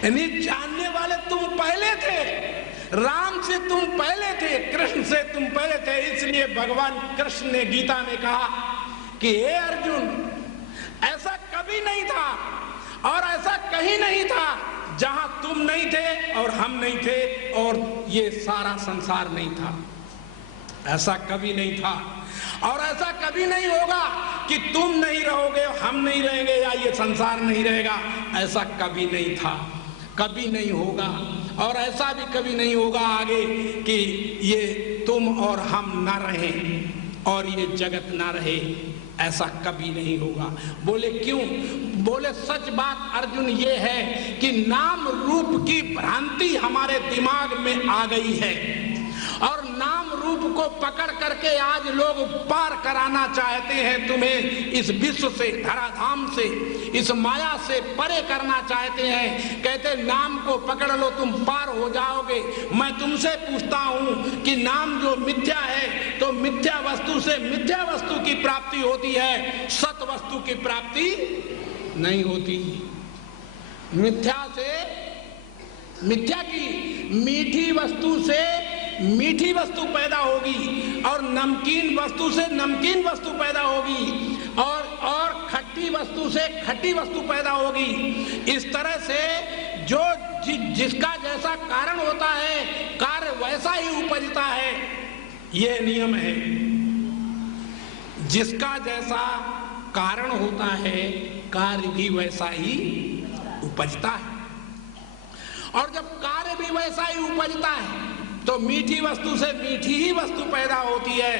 यानी जानने वाले तुम पहले थे, राम से तुम पहले थे, कृष्ण से तुम पहले थे। इसलिए भगवान कृष्ण ने गीता में कहा कि हे अर्जुन, ऐसा कभी नहीं था और ऐसा कहीं नहीं था जहां तुम नहीं थे और हम नहीं थे और ये सारा संसार नहीं था। ऐसा कभी नहीं था और ऐसा कभी नहीं होगा कि तुम नहीं रहोगे, हम नहीं रहेंगे या ये संसार नहीं रहेगा। ऐसा कभी नहीं था, कभी नहीं होगा, और ऐसा भी कभी नहीं होगा आगे कि ये तुम और हम ना रहें और ये जगत ना रहे। ऐसा कभी नहीं होगा। बोले क्यों? बोले सच बात अर्जुन ये है कि नाम रूप की भ्रांति हमारे दिमाग में आ गई है और नाम रूप को पकड़ करके आज लोग पार कराना चाहते हैं तुम्हें, इस विश्व से, धराधाम से, इस माया से परे करना चाहते हैं। कहते नाम को पकड़ लो तुम पार हो जाओगे। मैं तुमसे पूछता हूं कि नाम जो मिथ्या है तो मिथ्या वस्तु से मिथ्या वस्तु की प्राप्ति होती है, सत वस्तु की प्राप्ति नहीं होती। मिथ्या से मिथ्या की, मीठी वस्तु से मीठी वस्तु पैदा होगी और नमकीन वस्तु से नमकीन वस्तु पैदा होगी और खट्टी वस्तु से खट्टी वस्तु पैदा होगी। इस तरह से जो जिसका जैसा कारण होता है कार्य वैसा ही उपजता है, यह नियम है। जिसका जैसा कारण होता है, कार्य भी वैसा ही उपजता है। और जब कार्य भी वैसा ही उपजता है तो मीठी वस्तु से मीठी ही वस्तु पैदा होती है।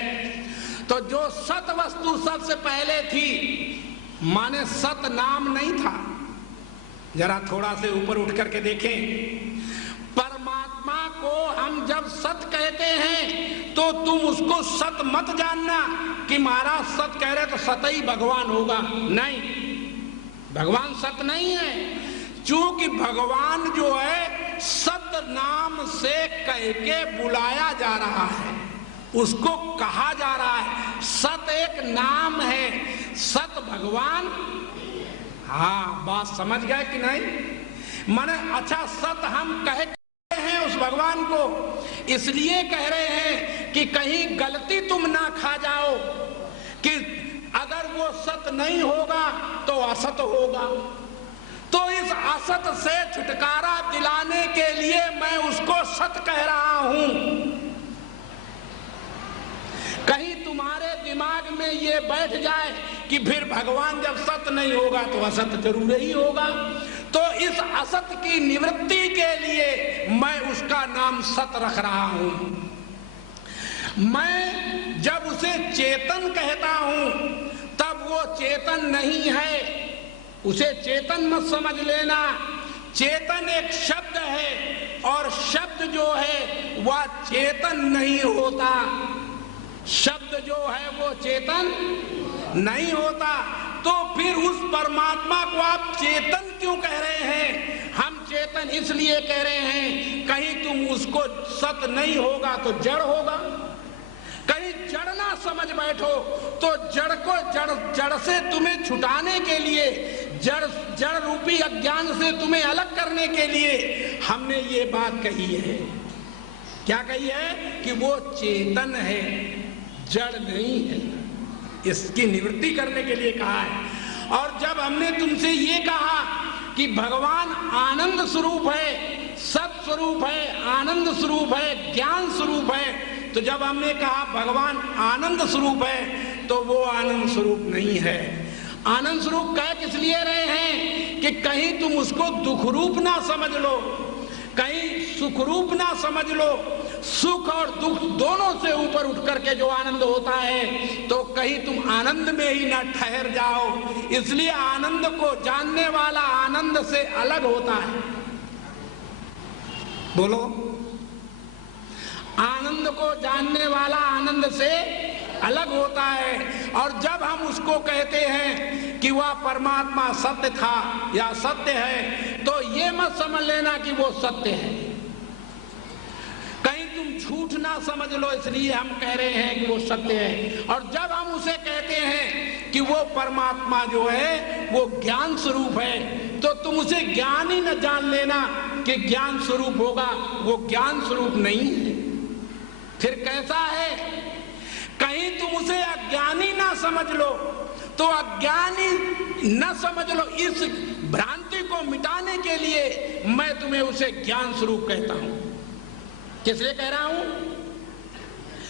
तो जो सत वस्तु सबसे पहले थी, माने सत नाम नहीं था। जरा थोड़ा से ऊपर उठ करके देखें, परमात्मा को हम जब सत कहते हैं तो तुम उसको सत मत जानना कि महाराज सत कह रहे तो सत ही भगवान होगा। नहीं, भगवान सत नहीं है। क्योंकि भगवान जो है सत नाम से कह के बुलाया जा रहा है, उसको कहा जा रहा है। सत एक नाम है, सत भगवान। हाँ, बात समझ गए कि नहीं? माने अच्छा, सत हम कह हैं उस भगवान को, इसलिए कह रहे हैं कि कहीं गलती तुम ना खा जाओ कि अगर वो सत नहीं होगा तो असत होगा। तो इस असत से छुटकारा दिलाने के लिए मैं उसको सत कह रहा हूं। कहीं तुम्हारे दिमाग में ये बैठ जाए कि फिर भगवान जब सत नहीं होगा तो असत जरूर ही होगा। तो इस असत की निवृत्ति के लिए मैं उसका नाम सत रख रहा हूं। मैं जब उसे चेतन कहता हूं तब वो चेतन नहीं है, उसे चेतन मत समझ लेना। चेतन एक शब्द है और शब्द जो है वह चेतन नहीं होता। शब्द जो है वो चेतन नहीं होता। तो फिर उस परमात्मा को आप चेतन क्यों कह रहे हैं? हम चेतन इसलिए कह रहे हैं कहीं तुम उसको सत नहीं होगा तो जड़ होगा। कहीं जड़ ना समझ बैठो तो जड़ को जड़ से तुम्हें छुटाने के लिए, जड़ रूपी अज्ञान से तुम्हें अलग करने के लिए हमने ये बात कही है। क्या कही है? कि वो चेतन है, जड़ नहीं है। इसकी निवृत्ति करने के लिए कहा है। और जब हमने तुमसे ये कहा कि भगवान आनंद स्वरूप है, सत स्वरूप है, आनंद स्वरूप है, ज्ञान स्वरूप है, तो जब हमने कहा भगवान आनंद स्वरूप है तो वो आनंद स्वरूप नहीं है। आनंद स्वरूप कह किस लिए रहे हैं कि कहीं तुम उसको दुख रूप ना समझ लो, कहीं सुख रूप ना समझ लो। सुख और दुख दोनों से ऊपर उठ करके जो आनंद होता है तो कहीं तुम आनंद में ही ना ठहर जाओ। इसलिए आनंद को जानने वाला आनंद से अलग होता है। बोलो, आनंद को जानने वाला आनंद से अलग होता है। और जब हम उसको कहते हैं कि वह परमात्मा सत्य था या सत्य है तो ये मत समझ लेना कि वो सत्य है। कहीं तुम झूठ ना समझ लो, इसलिए हम कह रहे हैं कि वो सत्य है। और जब हम उसे कहते हैं कि वो परमात्मा जो है वो ज्ञान स्वरूप है तो तुम उसे ज्ञान ही न जान लेना कि ज्ञान स्वरूप होगा। वो ज्ञान स्वरूप नहीं है। फिर कैसा है? कहीं तुम उसे अज्ञानी ना समझ लो तो अज्ञानी न समझ लो। इस भ्रांति को मिटाने के लिए मैं तुम्हें उसे ज्ञान स्वरूप कहता हूं। किस लिए कह रहा हूं?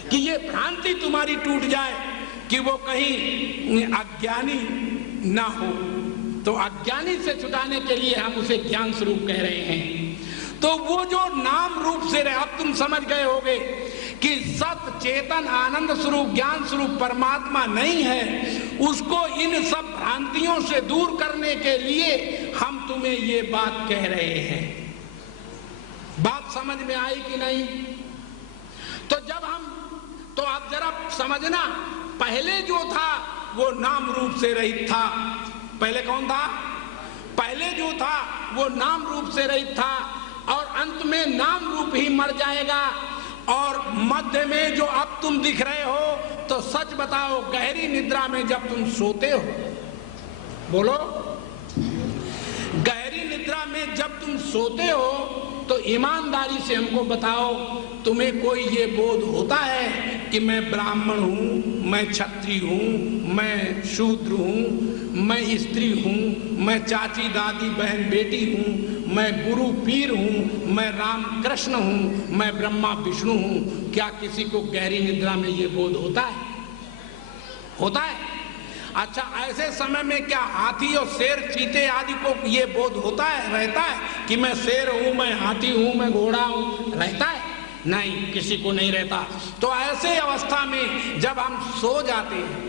कि ये भ्रांति तुम्हारी टूट जाए कि वो कहीं अज्ञानी ना हो। तो अज्ञानी से छुटाने के लिए हम उसे ज्ञान स्वरूप कह रहे हैं। तो वो जो नाम रूप से रहे, अब तुम समझ गए होगे कि सत चेतन आनंद स्वरूप ज्ञान स्वरूप परमात्मा नहीं है। उसको इन सब भ्रांतियों से दूर करने के लिए हम तुम्हें ये बात कह रहे हैं। बात समझ में आई कि नहीं? तो जब हम, तो आप जरा समझना, पहले जो था वो नाम रूप से रहित था। पहले कौन था? पहले जो था वो नाम रूप से रहित था और अंत में नाम रूप ही मर जाएगा। और मध्य में जो अब तुम दिख रहे हो, तो सच बताओ, गहरी निद्रा में जब तुम सोते हो, बोलो, गहरी निद्रा में जब तुम सोते हो तो ईमानदारी से हमको बताओ, तुम्हें कोई ये बोध होता है कि मैं ब्राह्मण हूँ, मैं क्षत्रिय हूँ, मैं शूद्र हूँ, मैं स्त्री हूँ, मैं चाची दादी बहन बेटी हूँ, मैं गुरु पीर हूँ, मैं राम कृष्ण हूँ, मैं ब्रह्मा विष्णु हूँ? क्या किसी को गहरी निद्रा में ये बोध होता है? होता है? अच्छा, ऐसे समय में क्या हाथी और शेर चीते आदि को ये बोध होता है, रहता है कि मैं शेर हूं, मैं हाथी हूं, मैं घोड़ा हूं? रहता है? नहीं, किसी को नहीं रहता। तो ऐसे अवस्था में जब हम सो जाते हैं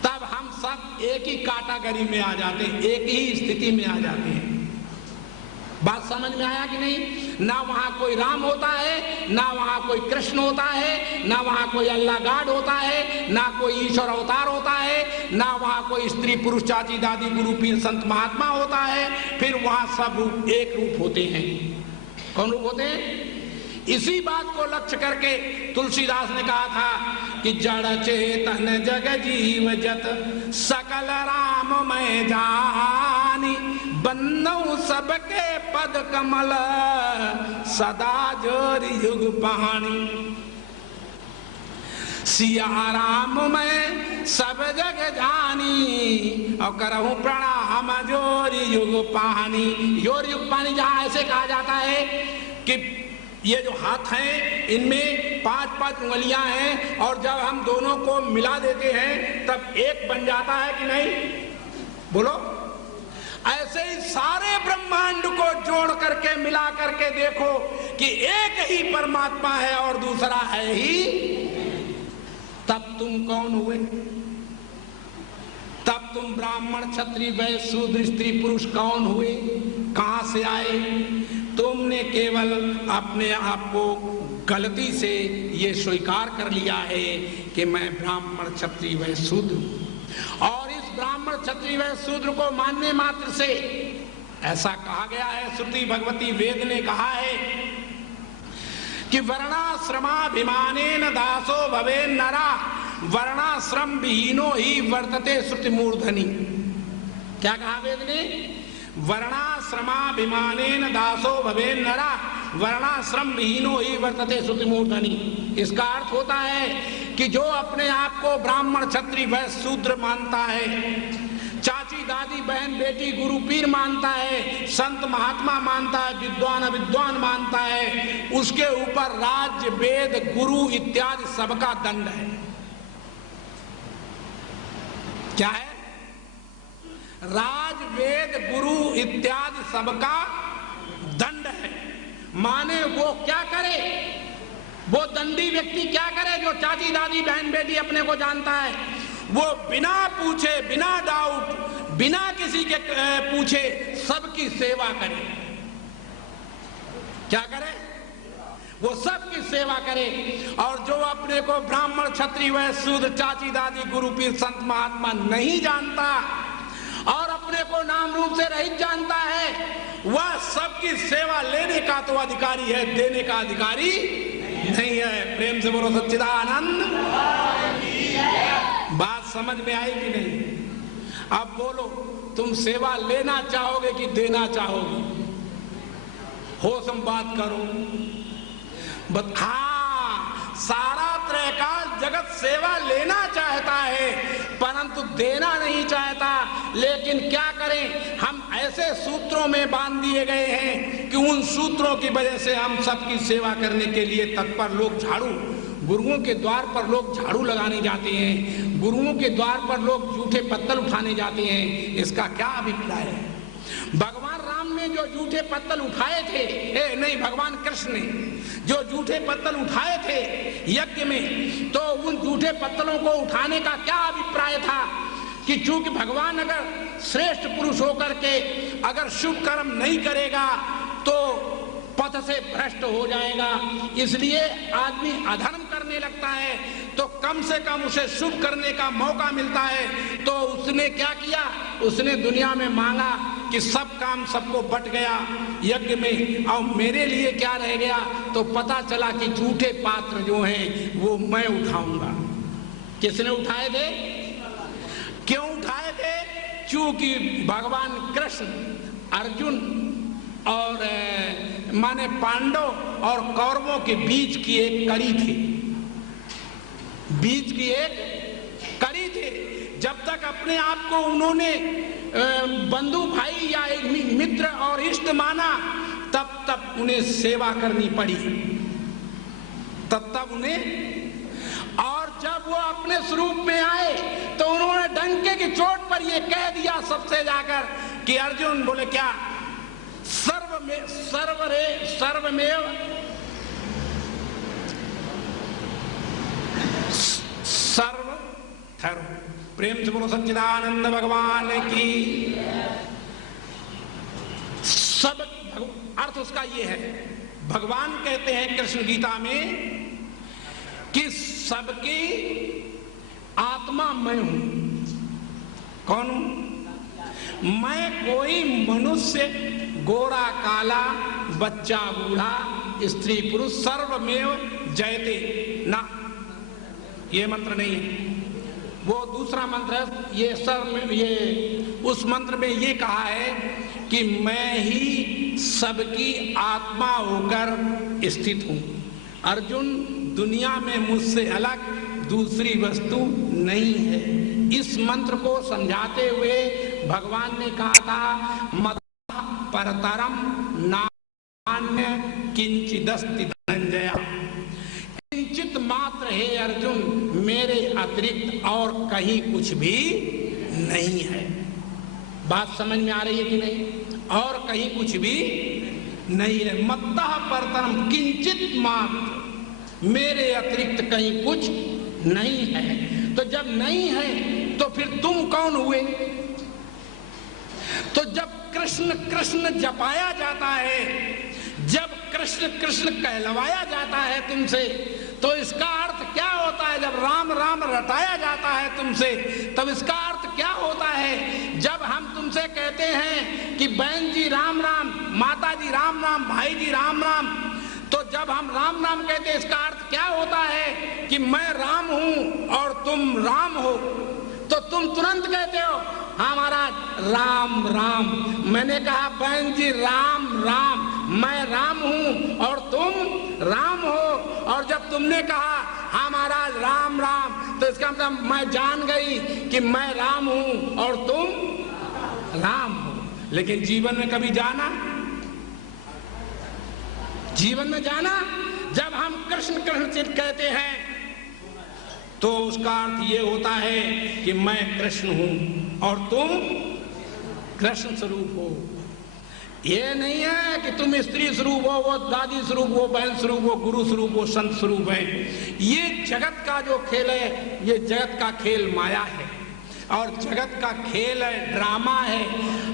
तब हम सब एक ही कैटेगरी में आ जाते हैं, एक ही स्थिति में आ जाते हैं। बात समझ में आया कि नहीं? ना वहां कोई राम होता है, ना वहां कोई कृष्ण होता है, ना वहां कोई अल्लाह गाड होता है, ना कोई ईश्वर अवतार होता है, ना वहां कोई स्त्री पुरुष चाची दादी गुरु पीर संत महात्मा होता है। फिर वहां सब रूप एक रूप होते हैं। कौन रूप होते हैं? इसी बात को लक्ष्य करके तुलसीदास ने कहा था कि जड़ चेतन जग जीव जत सकल राम मैं जानी, बन्नौ सबके पद कमल सदा जोरि युग पानी। सिया राम मैं सब जग जानी और करहूं प्रणाम जोरि युग पानी। जोरि युग पानी जहां ऐसे कहा जाता है कि ये जो हाथ हैं इनमें 5-5 उंगलियां हैं और जब हम दोनों को मिला देते हैं तब एक बन जाता है कि नहीं? बोलो। ऐसे ही सारे ब्रह्मांड को जोड़ करके मिला करके देखो कि एक ही परमात्मा है और दूसरा है ही, तब तुम कौन हुए? तब तुम ब्राह्मण क्षत्रिय वैश्य शूद्र स्त्री पुरुष कौन हुए? कहां से आए? तुमने केवल अपने आप को गलती से ये स्वीकार कर लिया है कि मैं ब्राह्मण क्षत्रिय वैश्य शूद्र हूं। और इस ब्राह्मण क्षत्रिय वैश्य शूद्र को मानने मात्र से ऐसा कहा गया है, श्रुति भगवती वेद ने कहा है कि वर्णाश्रमाभिमानेन दासो भवे नरा, वर्णाश्रम विहीनो ही वर्तते श्रुति मूर्धनि। क्या कहा वेद ने? वर्णाश्रमाभिमानेन दासो भवे नरा, वर्णाश्रम विहीनो ही वर्तते श्रुति मूर्धनि। इसका अर्थ होता है कि जो अपने आप को ब्राह्मण क्षत्रिय वैश्य शूद्र मानता है, चाची दादी बहन बेटी गुरु पीर मानता है, संत महात्मा मानता है, विद्वान अविद्वान मानता है, उसके ऊपर राज्य वेद गुरु इत्यादि सबका दंड है। क्या है? राज वेद गुरु इत्यादि सबका दंड है। माने वो क्या करे? वो दंडी व्यक्ति क्या करे जो चाची दादी बहन बेटी अपने को जानता है? वो बिना पूछे, बिना डाउट, बिना किसी के पूछे सबकी सेवा करे। क्या करे? वो सबकी सेवा करे। और जो अपने को ब्राह्मण क्षत्रिय वैश्य शूद्र चाची दादी गुरु पीर संत महात्मा नहीं जानता और अपने को नाम रूप से रहित जानता है, वह सबकी सेवा लेने का तो अधिकारी है, देने का अधिकारी नहीं है। प्रेम से बोलो सच्चिदानंद। बात समझ में आई कि नहीं? अब बोलो, तुम सेवा लेना चाहोगे कि देना चाहोगे? होश में बात करो। हाँ, सारा त्रैकाल जगत सेवा लेना चाहता है परंतु देना नहीं चाहता। लेकिन क्या करें, हम ऐसे सूत्रों में बांध दिए गए हैं कि उन सूत्रों की वजह से हम सबकी सेवा करने के लिए तत्पर। लोग झाड़ू, गुरुओं के द्वार पर लोग झाड़ू लगाने जाते हैं, गुरुओं के द्वार पर लोग जूठे पत्तल उठाने जाते हैं। इसका क्या अभिप्राय है? भगवान राम ने जो जूठे पत्तल उठाए थे, नहीं, भगवान कृष्ण ने जो जूठे पत्तल उठाए थे यज्ञ में, तो उन जूठे पत्तलों को उठाने का क्या अभिप्राय था कि चूंकि भगवान अगर श्रेष्ठ पुरुष होकर के अगर शुभ कर्म नहीं करेगा तो पथ से भ्रष्ट हो जाएगा, इसलिए आदमी अधर्म करने लगता है तो कम से कम उसे शुभ करने का मौका मिलता है। तो उसने क्या किया? उसने दुनिया में मांगा कि सब काम सबको बट गया यज्ञ में, और मेरे लिए क्या रह गया? तो पता चला कि झूठे पात्र जो हैं वो मैं उठाऊंगा। किसने उठाए थे? क्यों उठाए थे? क्योंकि भगवान कृष्ण अर्जुन और माने पांडव और कौरवों के बीच की एक कड़ी थी, बीच की एक कड़ी थी। जब तक अपने आप को उन्होंने बंधु भाई या मित्र और इष्ट माना तब तक उन्हें सेवा करनी पड़ी, तब उन्हें। और जब वो अपने स्वरूप में आए तो उन्होंने डंके की चोट पर ये कह दिया सबसे जाकर कि अर्जुन बोले क्या, सर्वमेव सर्व ठहरो, प्रेम से बोलो सच्चिदानंद भगवान की। सब अर्थ उसका ये है, भगवान कहते हैं कृष्ण गीता में कि सबकी आत्मा मैं हूं। कौन हूं? मैं कोई मनुष्य, गोरा काला, बच्चा बूढ़ा, स्त्री पुरुष, सर्वमेव जयते ना, ये मंत्र नहीं है। वो दूसरा मंत्र है, ये उस मंत्र में ये कहा है कि मैं ही सबकी आत्मा होकर स्थित हूं। अर्जुन, दुनिया में मुझसे अलग दूसरी वस्तु नहीं है। इस मंत्र को समझाते हुए भगवान ने कहा था, मत परतरम नान्य किंचिदस्ति धनंजय, किंचित मात्र है अर्जुन, मेरे अतिरिक्त और कहीं कुछ भी नहीं है। बात समझ में आ रही है कि नहीं? और कहीं कुछ भी नहीं है। मत्तः परतरम, किंचित मात्र, मेरे अतिरिक्त कहीं कुछ नहीं है। तो जब नहीं है तो फिर तुम कौन हुए? तो जब कृष्ण कृष्ण जपाया जाता है, जब कृष्ण कृष्ण कहलवाया जाता है तुमसे, तो इसका अर्थ क्या होता है? जब राम राम रटाया जाता है तुमसे, तब इसका अर्थ क्या होता है? जब हम तुमसे कहते हैं कि बहन जी राम राम, माता जी राम राम, भाई जी राम राम, तो जब हम राम राम कहते हैं, इसका अर्थ क्या होता है? कि मैं राम हूं और तुम राम हो। तो तुम तुरंत कहते हो हाँ महाराज राम राम। मैंने कहा बहन जी राम राम, मैं राम हूं और तुम राम हो। और जब तुमने कहा हाँ महाराज राम राम, तो इसका मतलब मैं जान गई कि मैं राम हूं और तुम राम हो। लेकिन जीवन में कभी जाना? जीवन में जाना? जब हम कृष्ण कृष्ण कहते हैं तो उसका अर्थ ये होता है कि मैं कृष्ण हूं और तुम कृष्ण स्वरूप हो। ये नहीं है कि तुम स्त्री स्वरूप हो, वो दादी स्वरूप हो, बहन स्वरूप हो, गुरु स्वरूप हो, संत स्वरूप है। ये जगत का जो खेल है, ये जगत का खेल माया है और जगत का खेल है, ड्रामा है।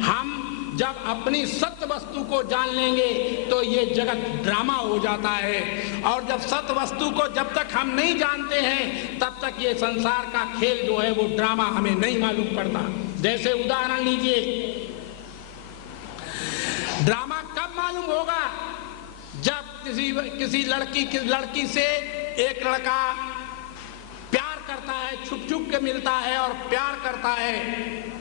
हम जब अपनी सत्य वस्तु को जान लेंगे तो ये जगत ड्रामा हो जाता है। और जब सत्य वस्तु को जब तक हम नहीं जानते हैं, तब तक ये संसार का खेल जो है वो ड्रामा हमें नहीं मालूम पड़ता। जैसे उदाहरण लीजिए, ड्रामा कब मालूम होगा? जब किसी लड़की से एक लड़का प्यार करता है, छुप छुप के मिलता है और प्यार करता है,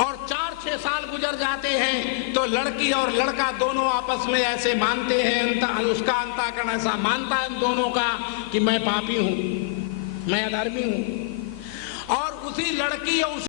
और 4-6 साल गुजर जाते हैं तो लड़की और लड़का दोनों आपस में ऐसे मानते हैं, उसका अंतःकरण ऐसा मानता है दोनों का कि मैं पापी हूं, मैं अधर्मी हूं। और उसी लड़की और